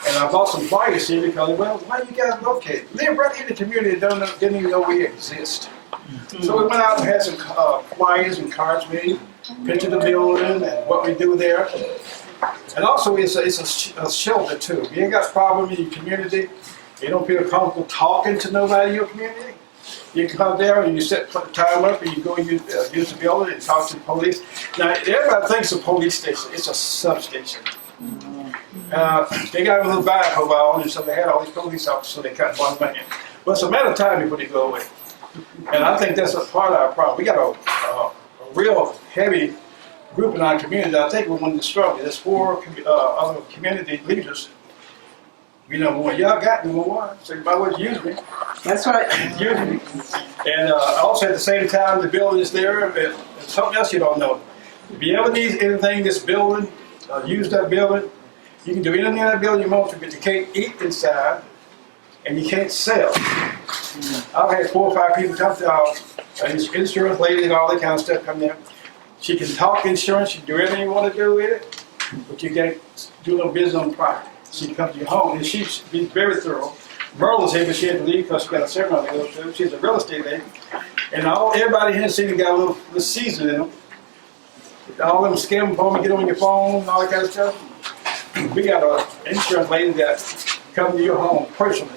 And I bought some flyers here because, well, why you guys located? Live right in the community that didn't even know we exist. So we went out and had some flyers and cards made, picture the building and what we do there. And also, it's a shelter too. If you ain't got a problem in your community, you don't feel comfortable talking to nobody in your community, you can come there and you put the time up and you go and use the building and talk to the police. Now, everybody thinks a police station. It's a substation. They got a little bad for a while, and so they had all these police officers, so they cut one man. But it's a matter of time before they go away. And I think that's a part of our problem. We got a real heavy group in our community that I think we're one of the strongest. There's 4 other community leaders. We know more. Y'all got number 1, so you might as well use me. That's right. Use me. And also at the same time, the building is there. And something else you don't know. If you ever need anything in this building, use that building. You can do anything in that building you want to, but you can't eat inside, and you can't sell. I've had 4 or 5 people come to our insurance lady and all that kind of stuff come there. She can talk insurance, you can do everything you want to do with it, but you can't do no business on property. She can come to your home, and she's very thorough. Merle's here, but she had to leave because she got a ceremony to go to. She's a real estate lady. And everybody here in the city got a little season in them. All them scam phone, get on your phone and all that kind of stuff. We got an insurance lady that come to your home personally.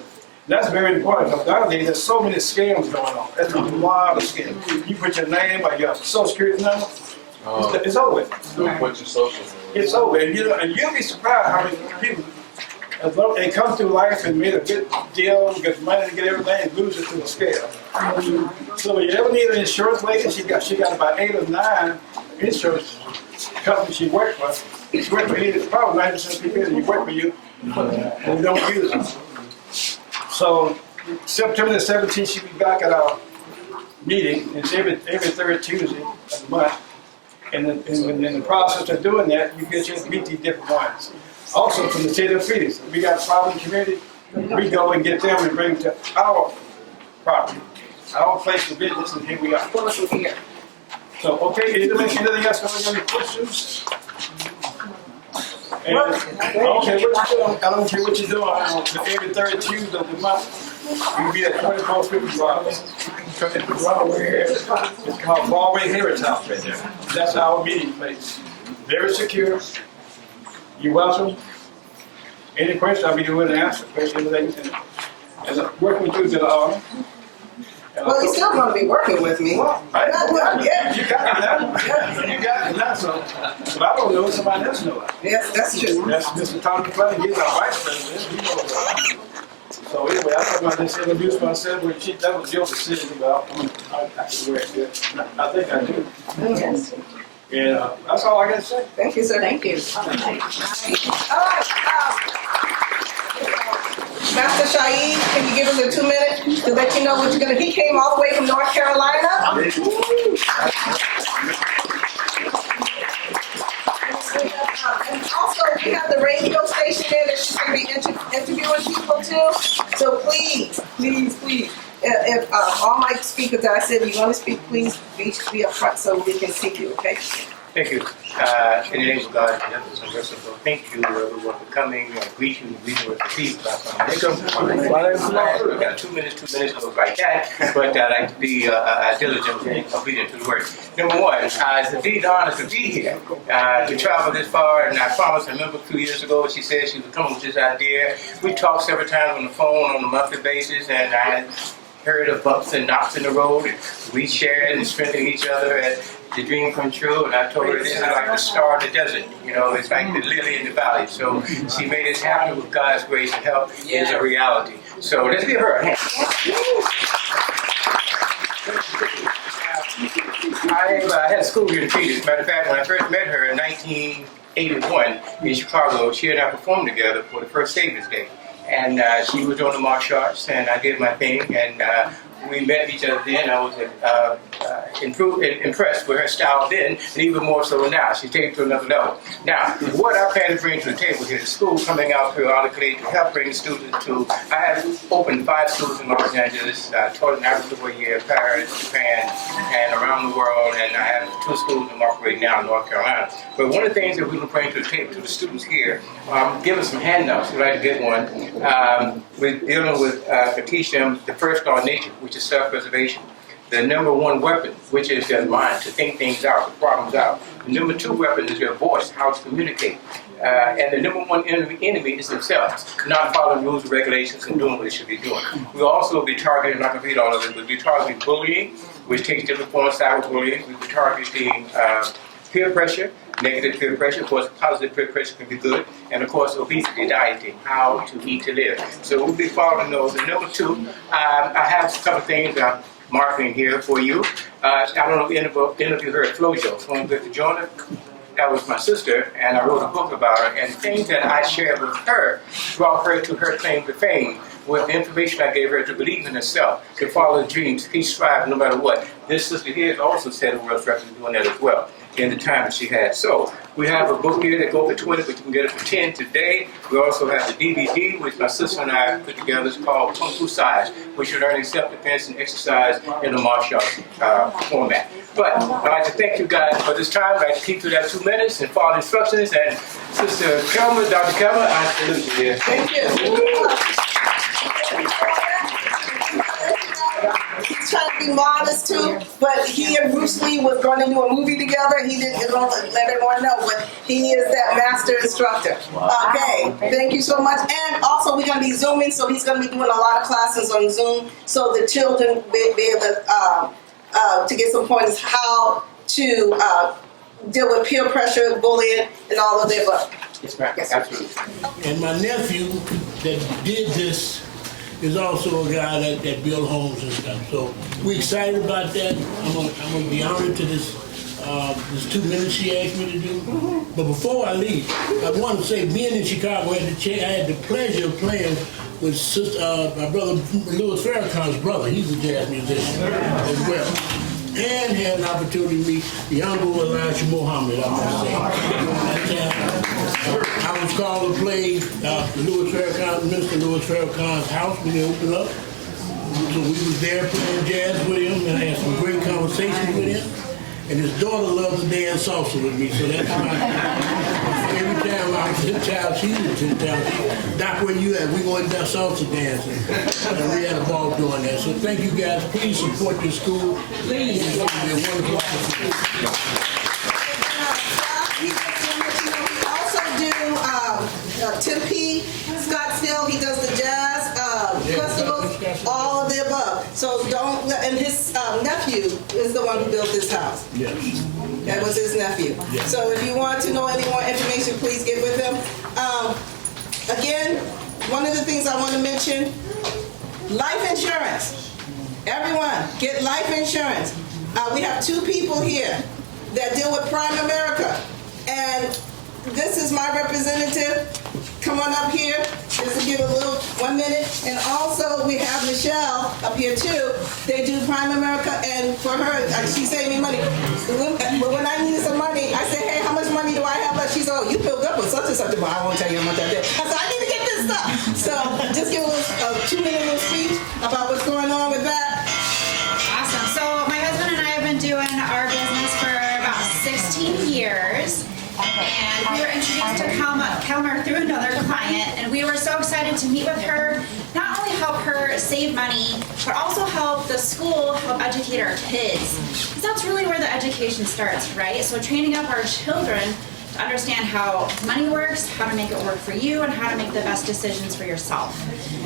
That's very important because nowadays there's so many scams going on. There's a lot of scams. You put your name or your social security number, it's over. What's your social? It's over. And you'll be surprised how many people they come through life and made a good deal, get money to get everything, and lose it to a scale. So if you ever need an insurance lady, she got about 8 or 9 insurance companies she worked for. She worked for either, probably 90% of people that you work for you, and you don't use them. So September the 17th, she'll be back at our meeting. It's every 3rd Tuesday of the month. And in the process of doing that, you get to meet these different ones. Also from the state of Phoenix, we got a problem community. We go and get them and bring them to our property, our place of business, and here we are. So, okay, anything else? Any questions? And, okay, what you doing? I don't care what you're doing. Every 3rd Tuesday of the month, you'll be at 2450 Broadway. It's called Broadway Heritage House right there. That's our meeting place. Very secure. You're welcome. Any questions, I'll be doing to answer questions. And working through the well, he's still going to be working with me. Well, yeah. You got it now. You got it now, so. But I don't know, somebody else knows. Yes, that's true. That's Mr. Tommy Clinton, he's our vice president. He knows that. So anyway, I thought I just introduced myself. That was your decision about. I can wear it. I think I do. Yes. And that's all I got to say. Thank you, sir. Thank you. All right. Master Shaid, can you give him the 2 minutes to let you know what you're going to, he came all the way from North Carolina. And also, we have the radio station there that she's going to be interviewing people too. So please, if all my speakers that I said, if you want to speak, please be up front so we can see you, okay? Thank you. In the name of God, thank you everyone for coming. I greet you with the peace. We got 2 minutes goes like that, but I like to be diligent and obedient to the word. Number one, it's indeed an honor to be here, to travel this far, and I promised, I remember a few years ago, she said she was coming with this idea. We talked several times on the phone on a monthly basis, and I heard of bumps and knocks in the road, and we shared and strengthened each other, and the dream come true, and I told her this is like the star in the desert, it's like the lily in the valley. So she made it happen with God's grace and help. It is a reality. So let's give her a hand. I had a school here in Phoenix. As a matter of fact, when I first met her in 1981 in Chicago, she and I performed together for the first Savior's Day. And she was doing the martial arts, and I did my thing, and we met each other then. I was impressed with her style then, and even more so now. She takes it to another level. Now, what I plan to bring to the table here, the school coming out periodically to help bring students to, I have opened 5 schools in Los Angeles, taught in Africa for a year, Paris, Japan, and around the world, and I have 2 schools in right now in North Carolina. But one of the things that we will bring to the table to the students here, give us some handouts. We'd like to get one. We're dealing with, to teach them the first law of nature, which is self-preservation. The number 1 weapon, which is their mind, to think things out, to problems out. The number 2 weapon is their voice, how to communicate. And the number 1 enemy is themselves, not following rules and regulations and doing what they should be doing. We'll also be targeting, I'm not going to read all of it, but we'll be targeting bullying, which takes different forms, cyberbullying. We'll be targeting peer pressure, negative peer pressure. Of course, positive peer pressure can be good. And of course, obesity, dieting, how to eat to live. So we'll be following those. And number 2, I have a couple of things I'm marketing here for you. I don't know if any of you heard Flojo, Flojo Victor Jonah. That was my sister, and I wrote a book about her. And things that I shared with her brought her to her claim to fame with the information I gave her to believe in herself, to follow her dreams, keep striving no matter what. This sister here also set a world record doing that as well in the time that she had. So we have a book here that goes for 20, but you can get it for 10 today. We also have the DVD, which my sister and I put together. It's called Kung Fu Size, which is learning self-defense and exercise in a martial arts format. But I'd like to thank you guys for this time. I'd like to keep to that 2 minutes and follow instructions. And Sister Kelmer, Dr. Kelmer, I salute you here. Thank you. He's trying to be modest too, but he and Bruce Lee was going to do a movie together. He didn't let everyone know, but he is that master instructor. Okay, thank you so much. And also we're going to be Zooming, so he's going to be doing a lot of classes on Zoom, so the children be able to get some pointers how to deal with peer pressure, bullying, and all of the above. Yes, ma'am. Absolutely. And my nephew that did this is also a guy that built homes and stuff. So we're excited about that. I'm gonna be honored to this 2 minutes she asked me to do. But before I leave, I want to say, being in Chicago, I had the pleasure of playing with my brother Louis Farrakhan's brother. He's a jazz musician as well. And had an opportunity to meet the Honorable L.E.G.A.C.Y Muhammad, I must say. I was called to play Minister Louis Farrakhan's house when they opened up. So we was there playing jazz with him, and I had some great conversations with him. And his daughter loves to dance salsa with me, so that's my, every time I was in town, she was in town. Doc, where you at? We going to salsa dancing. And we had a ball doing that. So thank you guys. Please support your school. Please. It's going to be a wonderful opportunity. We also do Tempe, Scottsdale. He does the jazz festivals, all of the above. So don't, and his nephew is the one who built this house. Yes. That was his nephew. Yes. So if you want to know any more information, please get with him. Again, one of the things I want to mention, life insurance. Everyone, get life insurance. We have 2 people here that deal with Prime America. And this is my representative, come on up here, just to give a little 1 minute. And also, we have Michelle up here too. They do Prime America, and for her, she saved me money. But when I needed some money, I said, hey, how much money do I have left? She said, oh, you filled up with such and such. But I won't tell you how much I did. I said, I need to get this stuff. So just give a 2-minute little speech about what's going on with that. Awesome. So my husband and I have been doing our business for about 16 years. And we were introduced to Kelmer through another client, and we were so excited to meet with her, not only help her save money, but also help the school help educate our kids. Because that's really where the education starts, right? So training up our children to understand how money works, how to make it work for you, and how to make the best decisions for yourself.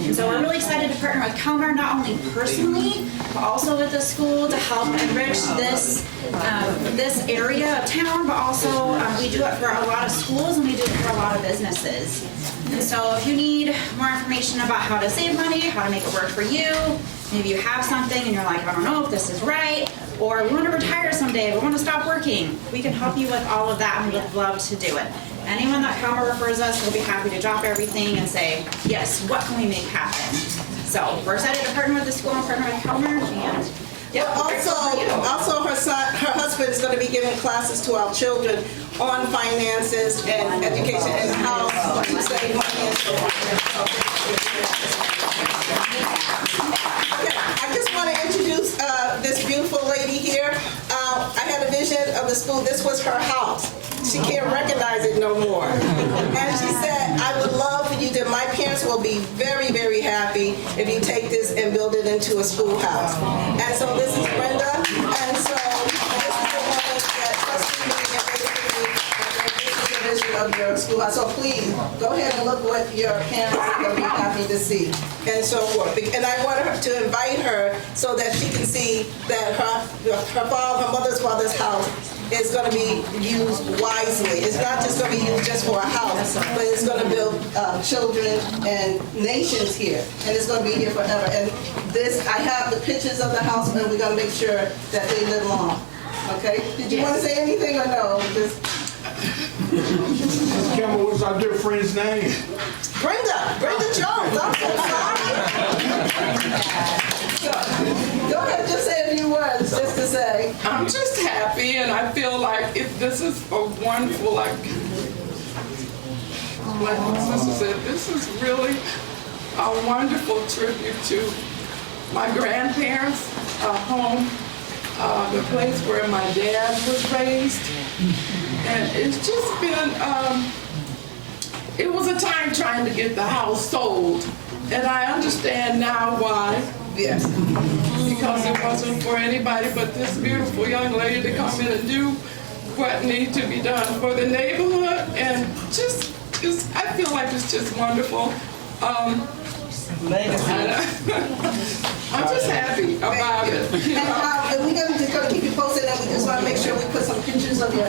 And so we're really excited to partner with Kelmer, not only personally, but also with the school to help enrich this area of town, but also we do it for a lot of schools and we do it for a lot of businesses. And so if you need more information about how to save money, how to make it work for you, maybe you have something and you're like, I don't know if this is right, or we want to retire someday, we want to stop working, we can help you with all of that and we would love to do it. Anyone that Kelmer refers us, we'll be happy to drop everything and say, yes, what can we make happen? So we're excited to partner with the school and partner with Kelmer. And yeah, also her husband is going to be giving classes to our children on finances and education and how to save money and so on. I just want to introduce this beautiful lady here. I had a vision of the school. This was her house. She can't recognize it no more. And she said, I would love for you to, my parents will be very, very happy if you take this and build it into a schoolhouse. And so this is Brenda. And so this is the woman that trusted me and this is the vision of your schoolhouse. So please, go ahead and look what your parents are going to be happy to see. And so forth. And I want her to invite her so that she can see that her mother's father's house is going to be used wisely. It's not just going to be used just for a house, but it's going to build children and nations here. And it's going to be here forever. And this, I have the pictures of the house, and we're going to make sure that they live long. Okay? Did you want to say anything or no? Kelmer, what's our dear friend's name? Brenda Jones. I'm so sorry. Go ahead, just say a few words, just to say. I'm just happy, and I feel like this is a wonderful, like my sister said, this is really a wonderful tribute to my grandparents' home, the place where my dad was raised. And it's just been, it was a time trying to get the house sold. And I understand now why. Yes. Because it wasn't for anybody but this beautiful young lady to come in and do what needs to be done for the neighborhood. And I feel like it's just wonderful. I'm just happy about it. And we're just going to keep you posted, and we just want to make sure we put some pictures of your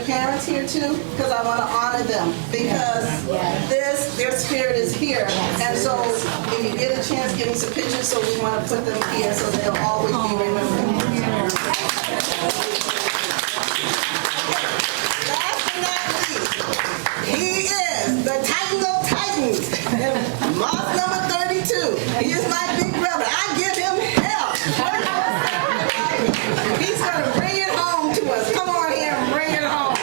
parents here too, because I want to honor them, because their spirit is here. And so if you get a chance, give me some pictures, so we want to put them here so they'll always be remembered. Last but not least, he is the Titan of Titans, Moss number 32. He is my big brother. I give him hell. He's going to bring it home to us. Come on here and bring it home.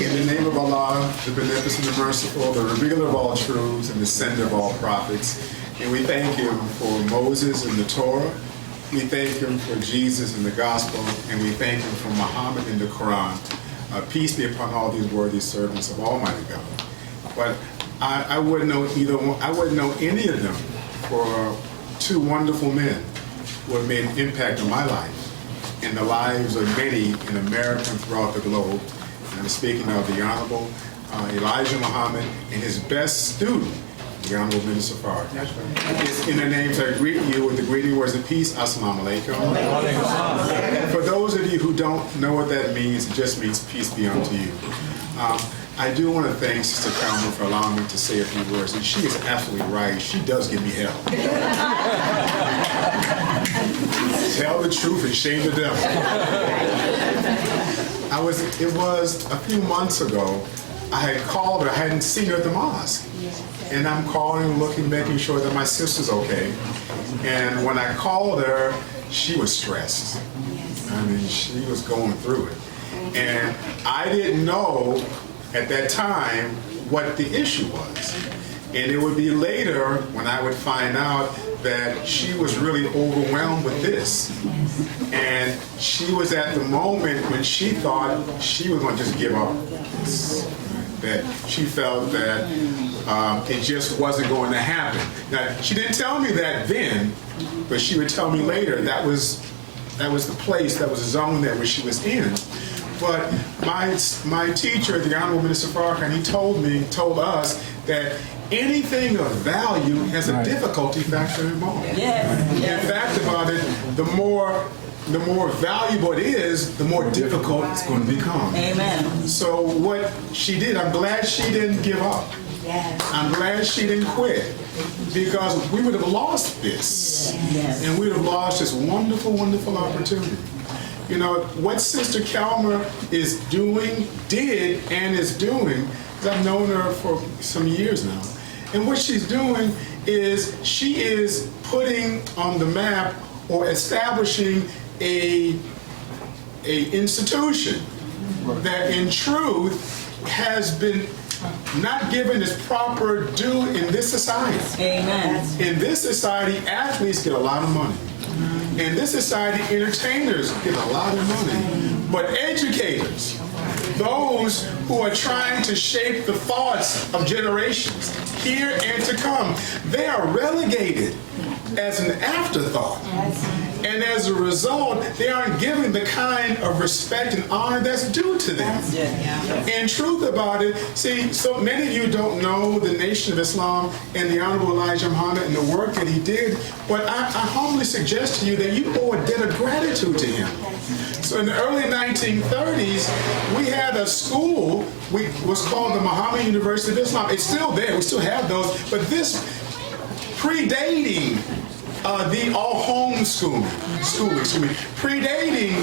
In the name of Allah, the beneficent and merciful, the revealer of all truths and the sender of all prophets, and we thank him for Moses and the Torah, we thank him for Jesus and the gospel, and we thank him for Muhammad and the Quran. Peace be upon all these worthy servants of Almighty God. But I wouldn't know either one. I wouldn't know any of them for two wonderful men who have made an impact on my life and the lives of many in America and throughout the globe. And I'm speaking of the Honorable Elijah Muhammad and his best student, the Honorable Minister Farr. In their names, I greet you with the greeting words of peace. Assalamu alaikum. And for those of you who don't know what that means, it just means peace be unto you. I do want to thank Sister Kelmer for allowing me to say a few words, and she is absolutely right. She does give me hell. Tell the truth and shame the devil. It was a few months ago, I had called her, I hadn't seen her at the mosque. And I'm calling, looking, making sure that my sister's okay. And when I called her, she was stressed. I mean, she was going through it. And I didn't know at that time what the issue was. And it would be later when I would find out that she was really overwhelmed with this. And she was at the moment when she thought she was going to just give up. That she felt that it just wasn't going to happen. Now, she didn't tell me that then, but she would tell me later that was the place, that was the zone that she was in. But my teacher, the Honorable Minister Farrakhan, he told us that anything of value has a difficulty factor involved. Yes. In fact about it, the more valuable it is, the more difficult it's going to become. Amen. So what she did, I'm glad she didn't give up. Yes. I'm glad she didn't quit, because we would have lost this. Yes. And we would have lost this wonderful, wonderful opportunity. You know, what Sister Kelmer is doing, did, and is doing, because I've known her for some years now, and what she's doing is she is putting on the map or establishing a institution that in truth has been not given its proper due in this society. Amen. In this society, athletes get a lot of money. In this society, entertainers get a lot of money. But educators, those who are trying to shape the thoughts of generations here and to come, they are relegated as an afterthought. And as a result, they aren't given the kind of respect and honor that's due to them. And truth about it, see, so many of you don't know the Nation of Islam and the Honorable Elijah Muhammad and the work that he did, but I humbly suggest to you that you owe a debt of gratitude to him. So in the early 1930s, we had a school, was called the Muhammad University of Islam. It's still there, we still have those, but this predating the all homeschooling, predating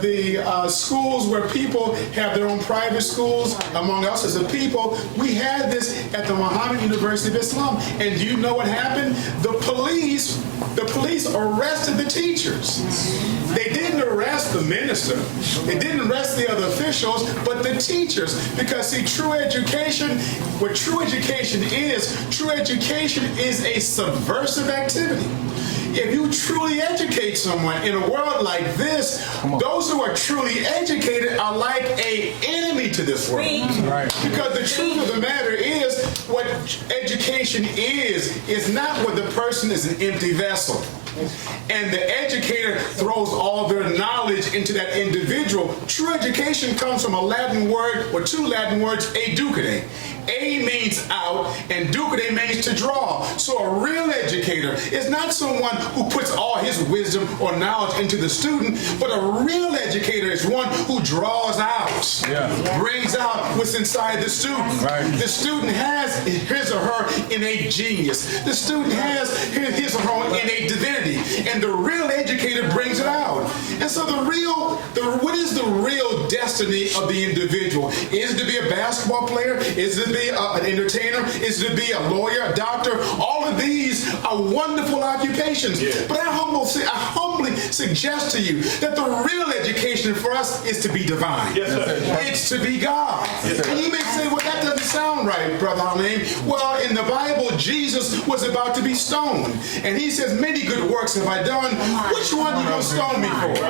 the schools where people have their own private schools, among us as a people, we had this at the Muhammad University of Islam. And do you know what happened? The police arrested the teachers. They didn't arrest the minister. They didn't arrest the other officials, but the teachers. Because see, true education is a subversive activity. If you truly educate someone in a world like this, those who are truly educated are like an enemy to this world. Right. Because the truth of the matter is, what education is not what the person is an empty vessel. And the educator throws all their knowledge into that individual. True education comes from a Latin word, or two Latin words, educare. A means out, and ducere means to draw. So a real educator is not someone who puts all his wisdom or knowledge into the student, but a real educator is one who draws out, brings out what's inside the student. Right. The student has his or her innate genius. The student has his or her innate divinity, and the real educator brings it out. And so what is the real destiny of the individual? Is it to be a basketball player? Is it to be an entertainer? Is it to be a lawyer, a doctor? All of these are wonderful occupations. Yeah. But I humbly suggest to you that the real education for us is to be divine. Yes, sir. It's to be God. Yes, and you may say, well, that doesn't sound right, Brother Halim. Well, in the Bible, Jesus was about to be stoned. And he says, many good works have I done. Which one are you going to stone me for?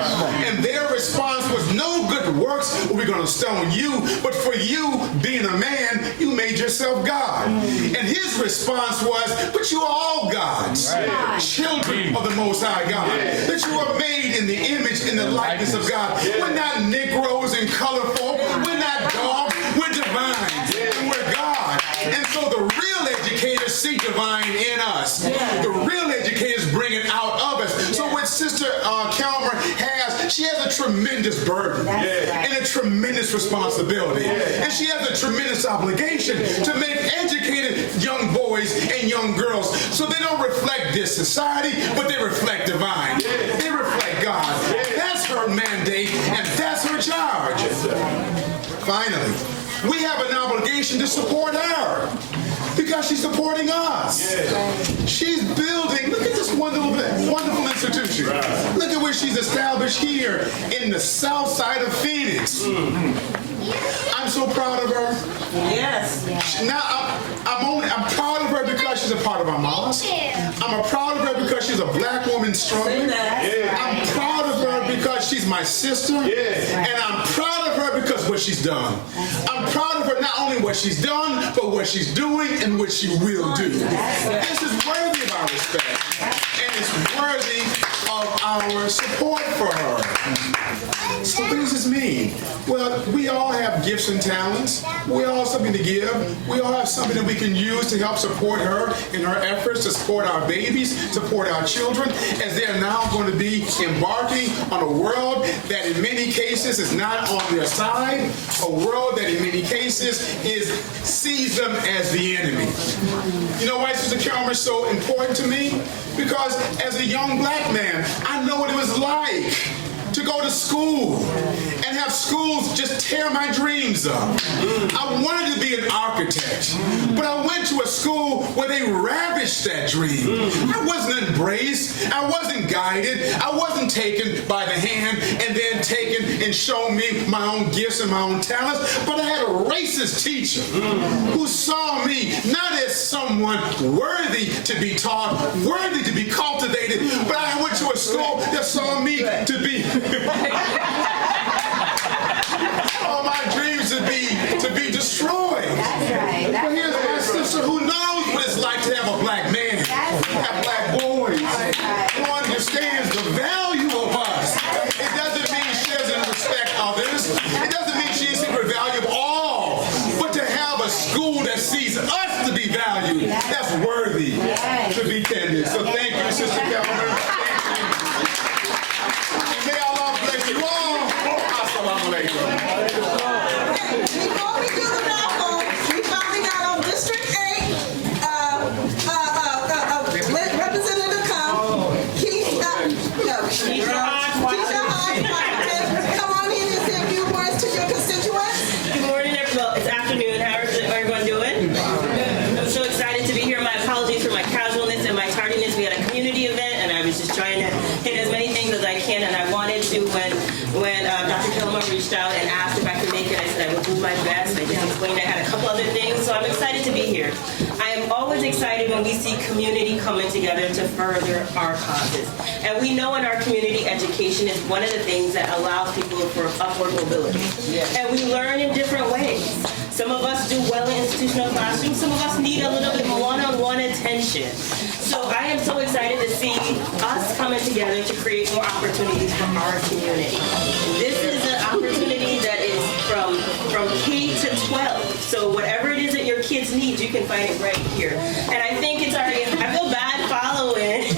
And their response was, no good works are we going to stone you, but for you, being a man, you made yourself God. And his response was, but you are all gods, children of the Most High God. That you are made in the image and the likeness of God. We're not Negroes and colorful. We're not dogs. We're divine. And we're God. And so the real educators see divine in us. The real educators bring it out of us. So what Sister Kelmer has, she has has a tremendous burden and a tremendous responsibility. And she has a tremendous obligation to make educated young boys and young girls so they don't reflect this society, but they reflect divine. They reflect God. That's her mandate and that's her charge. Finally, we have an obligation to support her because she's supporting us. She's building, look at this wonderful institution. Look at where she's established here in the south side of Phoenix. I'm so proud of her. Yes. Now, I'm proud of her because she's a part of our mosque. I'm proud of her because she's a black woman struggling. I'm proud of her because she's my sister. And I'm proud of her because of what she's done. I'm proud of her not only what she's done, but what she's doing and what she will do. This is worthy of our respect. And it's worthy of our support for her. So what does this mean? Well, we all have gifts and talents. We all have something to give. We all have something that we can use to help support her in her efforts to support our babies, support our children, as they are now going to be embarking on a world that in many cases is not on their side, a world that in many cases sees them as the enemy. You know why Sister Kelmer is so important to me? Because as a young black man, I know what it was like to go to school and have schools just tear my dreams up. I wanted to be an architect, but I went to a school where they ravished that dream. I wasn't embraced, I wasn't guided, I wasn't taken by the hand and then taken and shown me my own gifts and my own talents, but I had a racist teacher who saw me not as someone worthy to be taught, worthy to be cultivated, but I went to a school that saw me to be all my dreams to be destroyed. But here's my sister who knows what it's like to have a black man, have black boys, who understands the value of us. It doesn't mean she doesn't respect others. It doesn't mean she isn't value of all. But to have a school that sees us to be valued, that's worthy to be tended. So thank you, Sister Kelmer. May Allah bless you all. Assalamu alaikum. Before we do the raffle, we finally got on District 8 representative come. Keisha Hodge, come on in and say a few words to your constituents. Good morning, well, it's afternoon. How is everyone doing? I'm so excited to be here. My apologies for my casualness and my tardiness. We had a community event, and I was just trying to hit as many things as I can, and I wanted to when Dr. Kelmer reached out and asked if I could make it, I said I would do my best. I just explained I had a couple other things, so I'm excited to be here. I am always excited when we see community coming together to further our causes. And we know in our community, education is one of the things that allows people for upward mobility. And we learn in different ways. Some of us do well in institutional classrooms. Some of us need a little bit one-on-one attention. So I am so excited to see us coming together to create more opportunities for our community. This is an opportunity that is from K to 12. So whatever it is that your kids need, you can find it right here. And I think it's already, I feel bad following,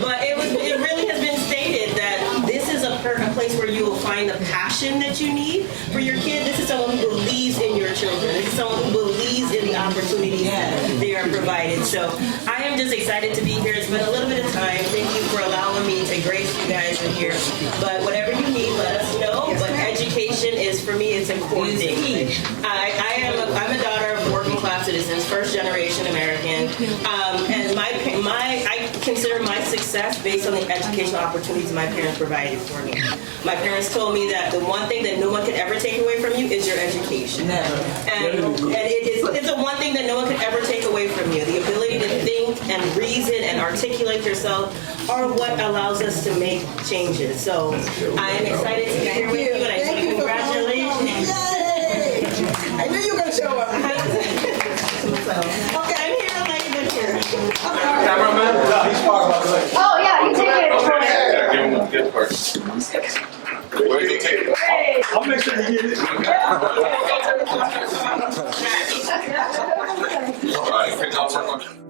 but it really has been stated that this is a place where you will find the passion that you need for your kid. This is someone who believes in your children. This is someone who believes in the opportunities that they are provided. So I am just excited to be here. It's been a little bit of time. Thank you for allowing me to grace you guys in here. But whatever you need, let us know. But education is, for me, it's a core thing. I'm a daughter of working class citizens, first generation American. And I consider my success based on the educational opportunities my parents provided for me. My parents told me that the one thing that no one can ever take away from you is your education. Never. And it's the one thing that no one can ever take away from you. The ability to think and reason and articulate yourself are what allows us to make changes. So I am excited to be here with you, and I say congratulations. I knew you were going to show up. Okay, I'm here, I'm here. Cameraman? No, he's far about the Oh, yeah, you take it. Yeah, give him one good part. Where do you take it? I'll make sure you get it. All right,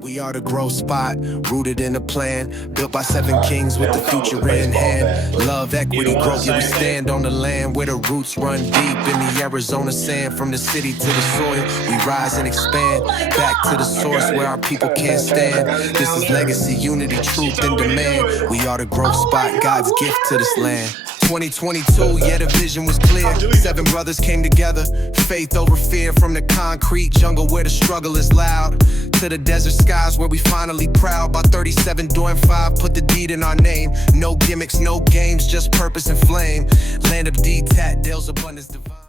We are the growth spot, rooted in a plan, built by 7 kings with the future in hand. Love, equity, growth, yeah, we stand on the land where the roots run deep in the Arizona sand. From the city to the soil, we rise and expand, back to the source where our people can't stand. This is legacy, unity, truth, and demand. We are the growth spot, God's gift to this land. 2022, yeah, the vision was clear. 7 brothers came together, faith over fear. From the concrete jungle where the struggle is loud, to the desert skies where we finally proud. By 37 doing 5, put the deed in our name. No gimmicks, no games, just purpose and flame. Land of D-Tat, Dale's abundance divine.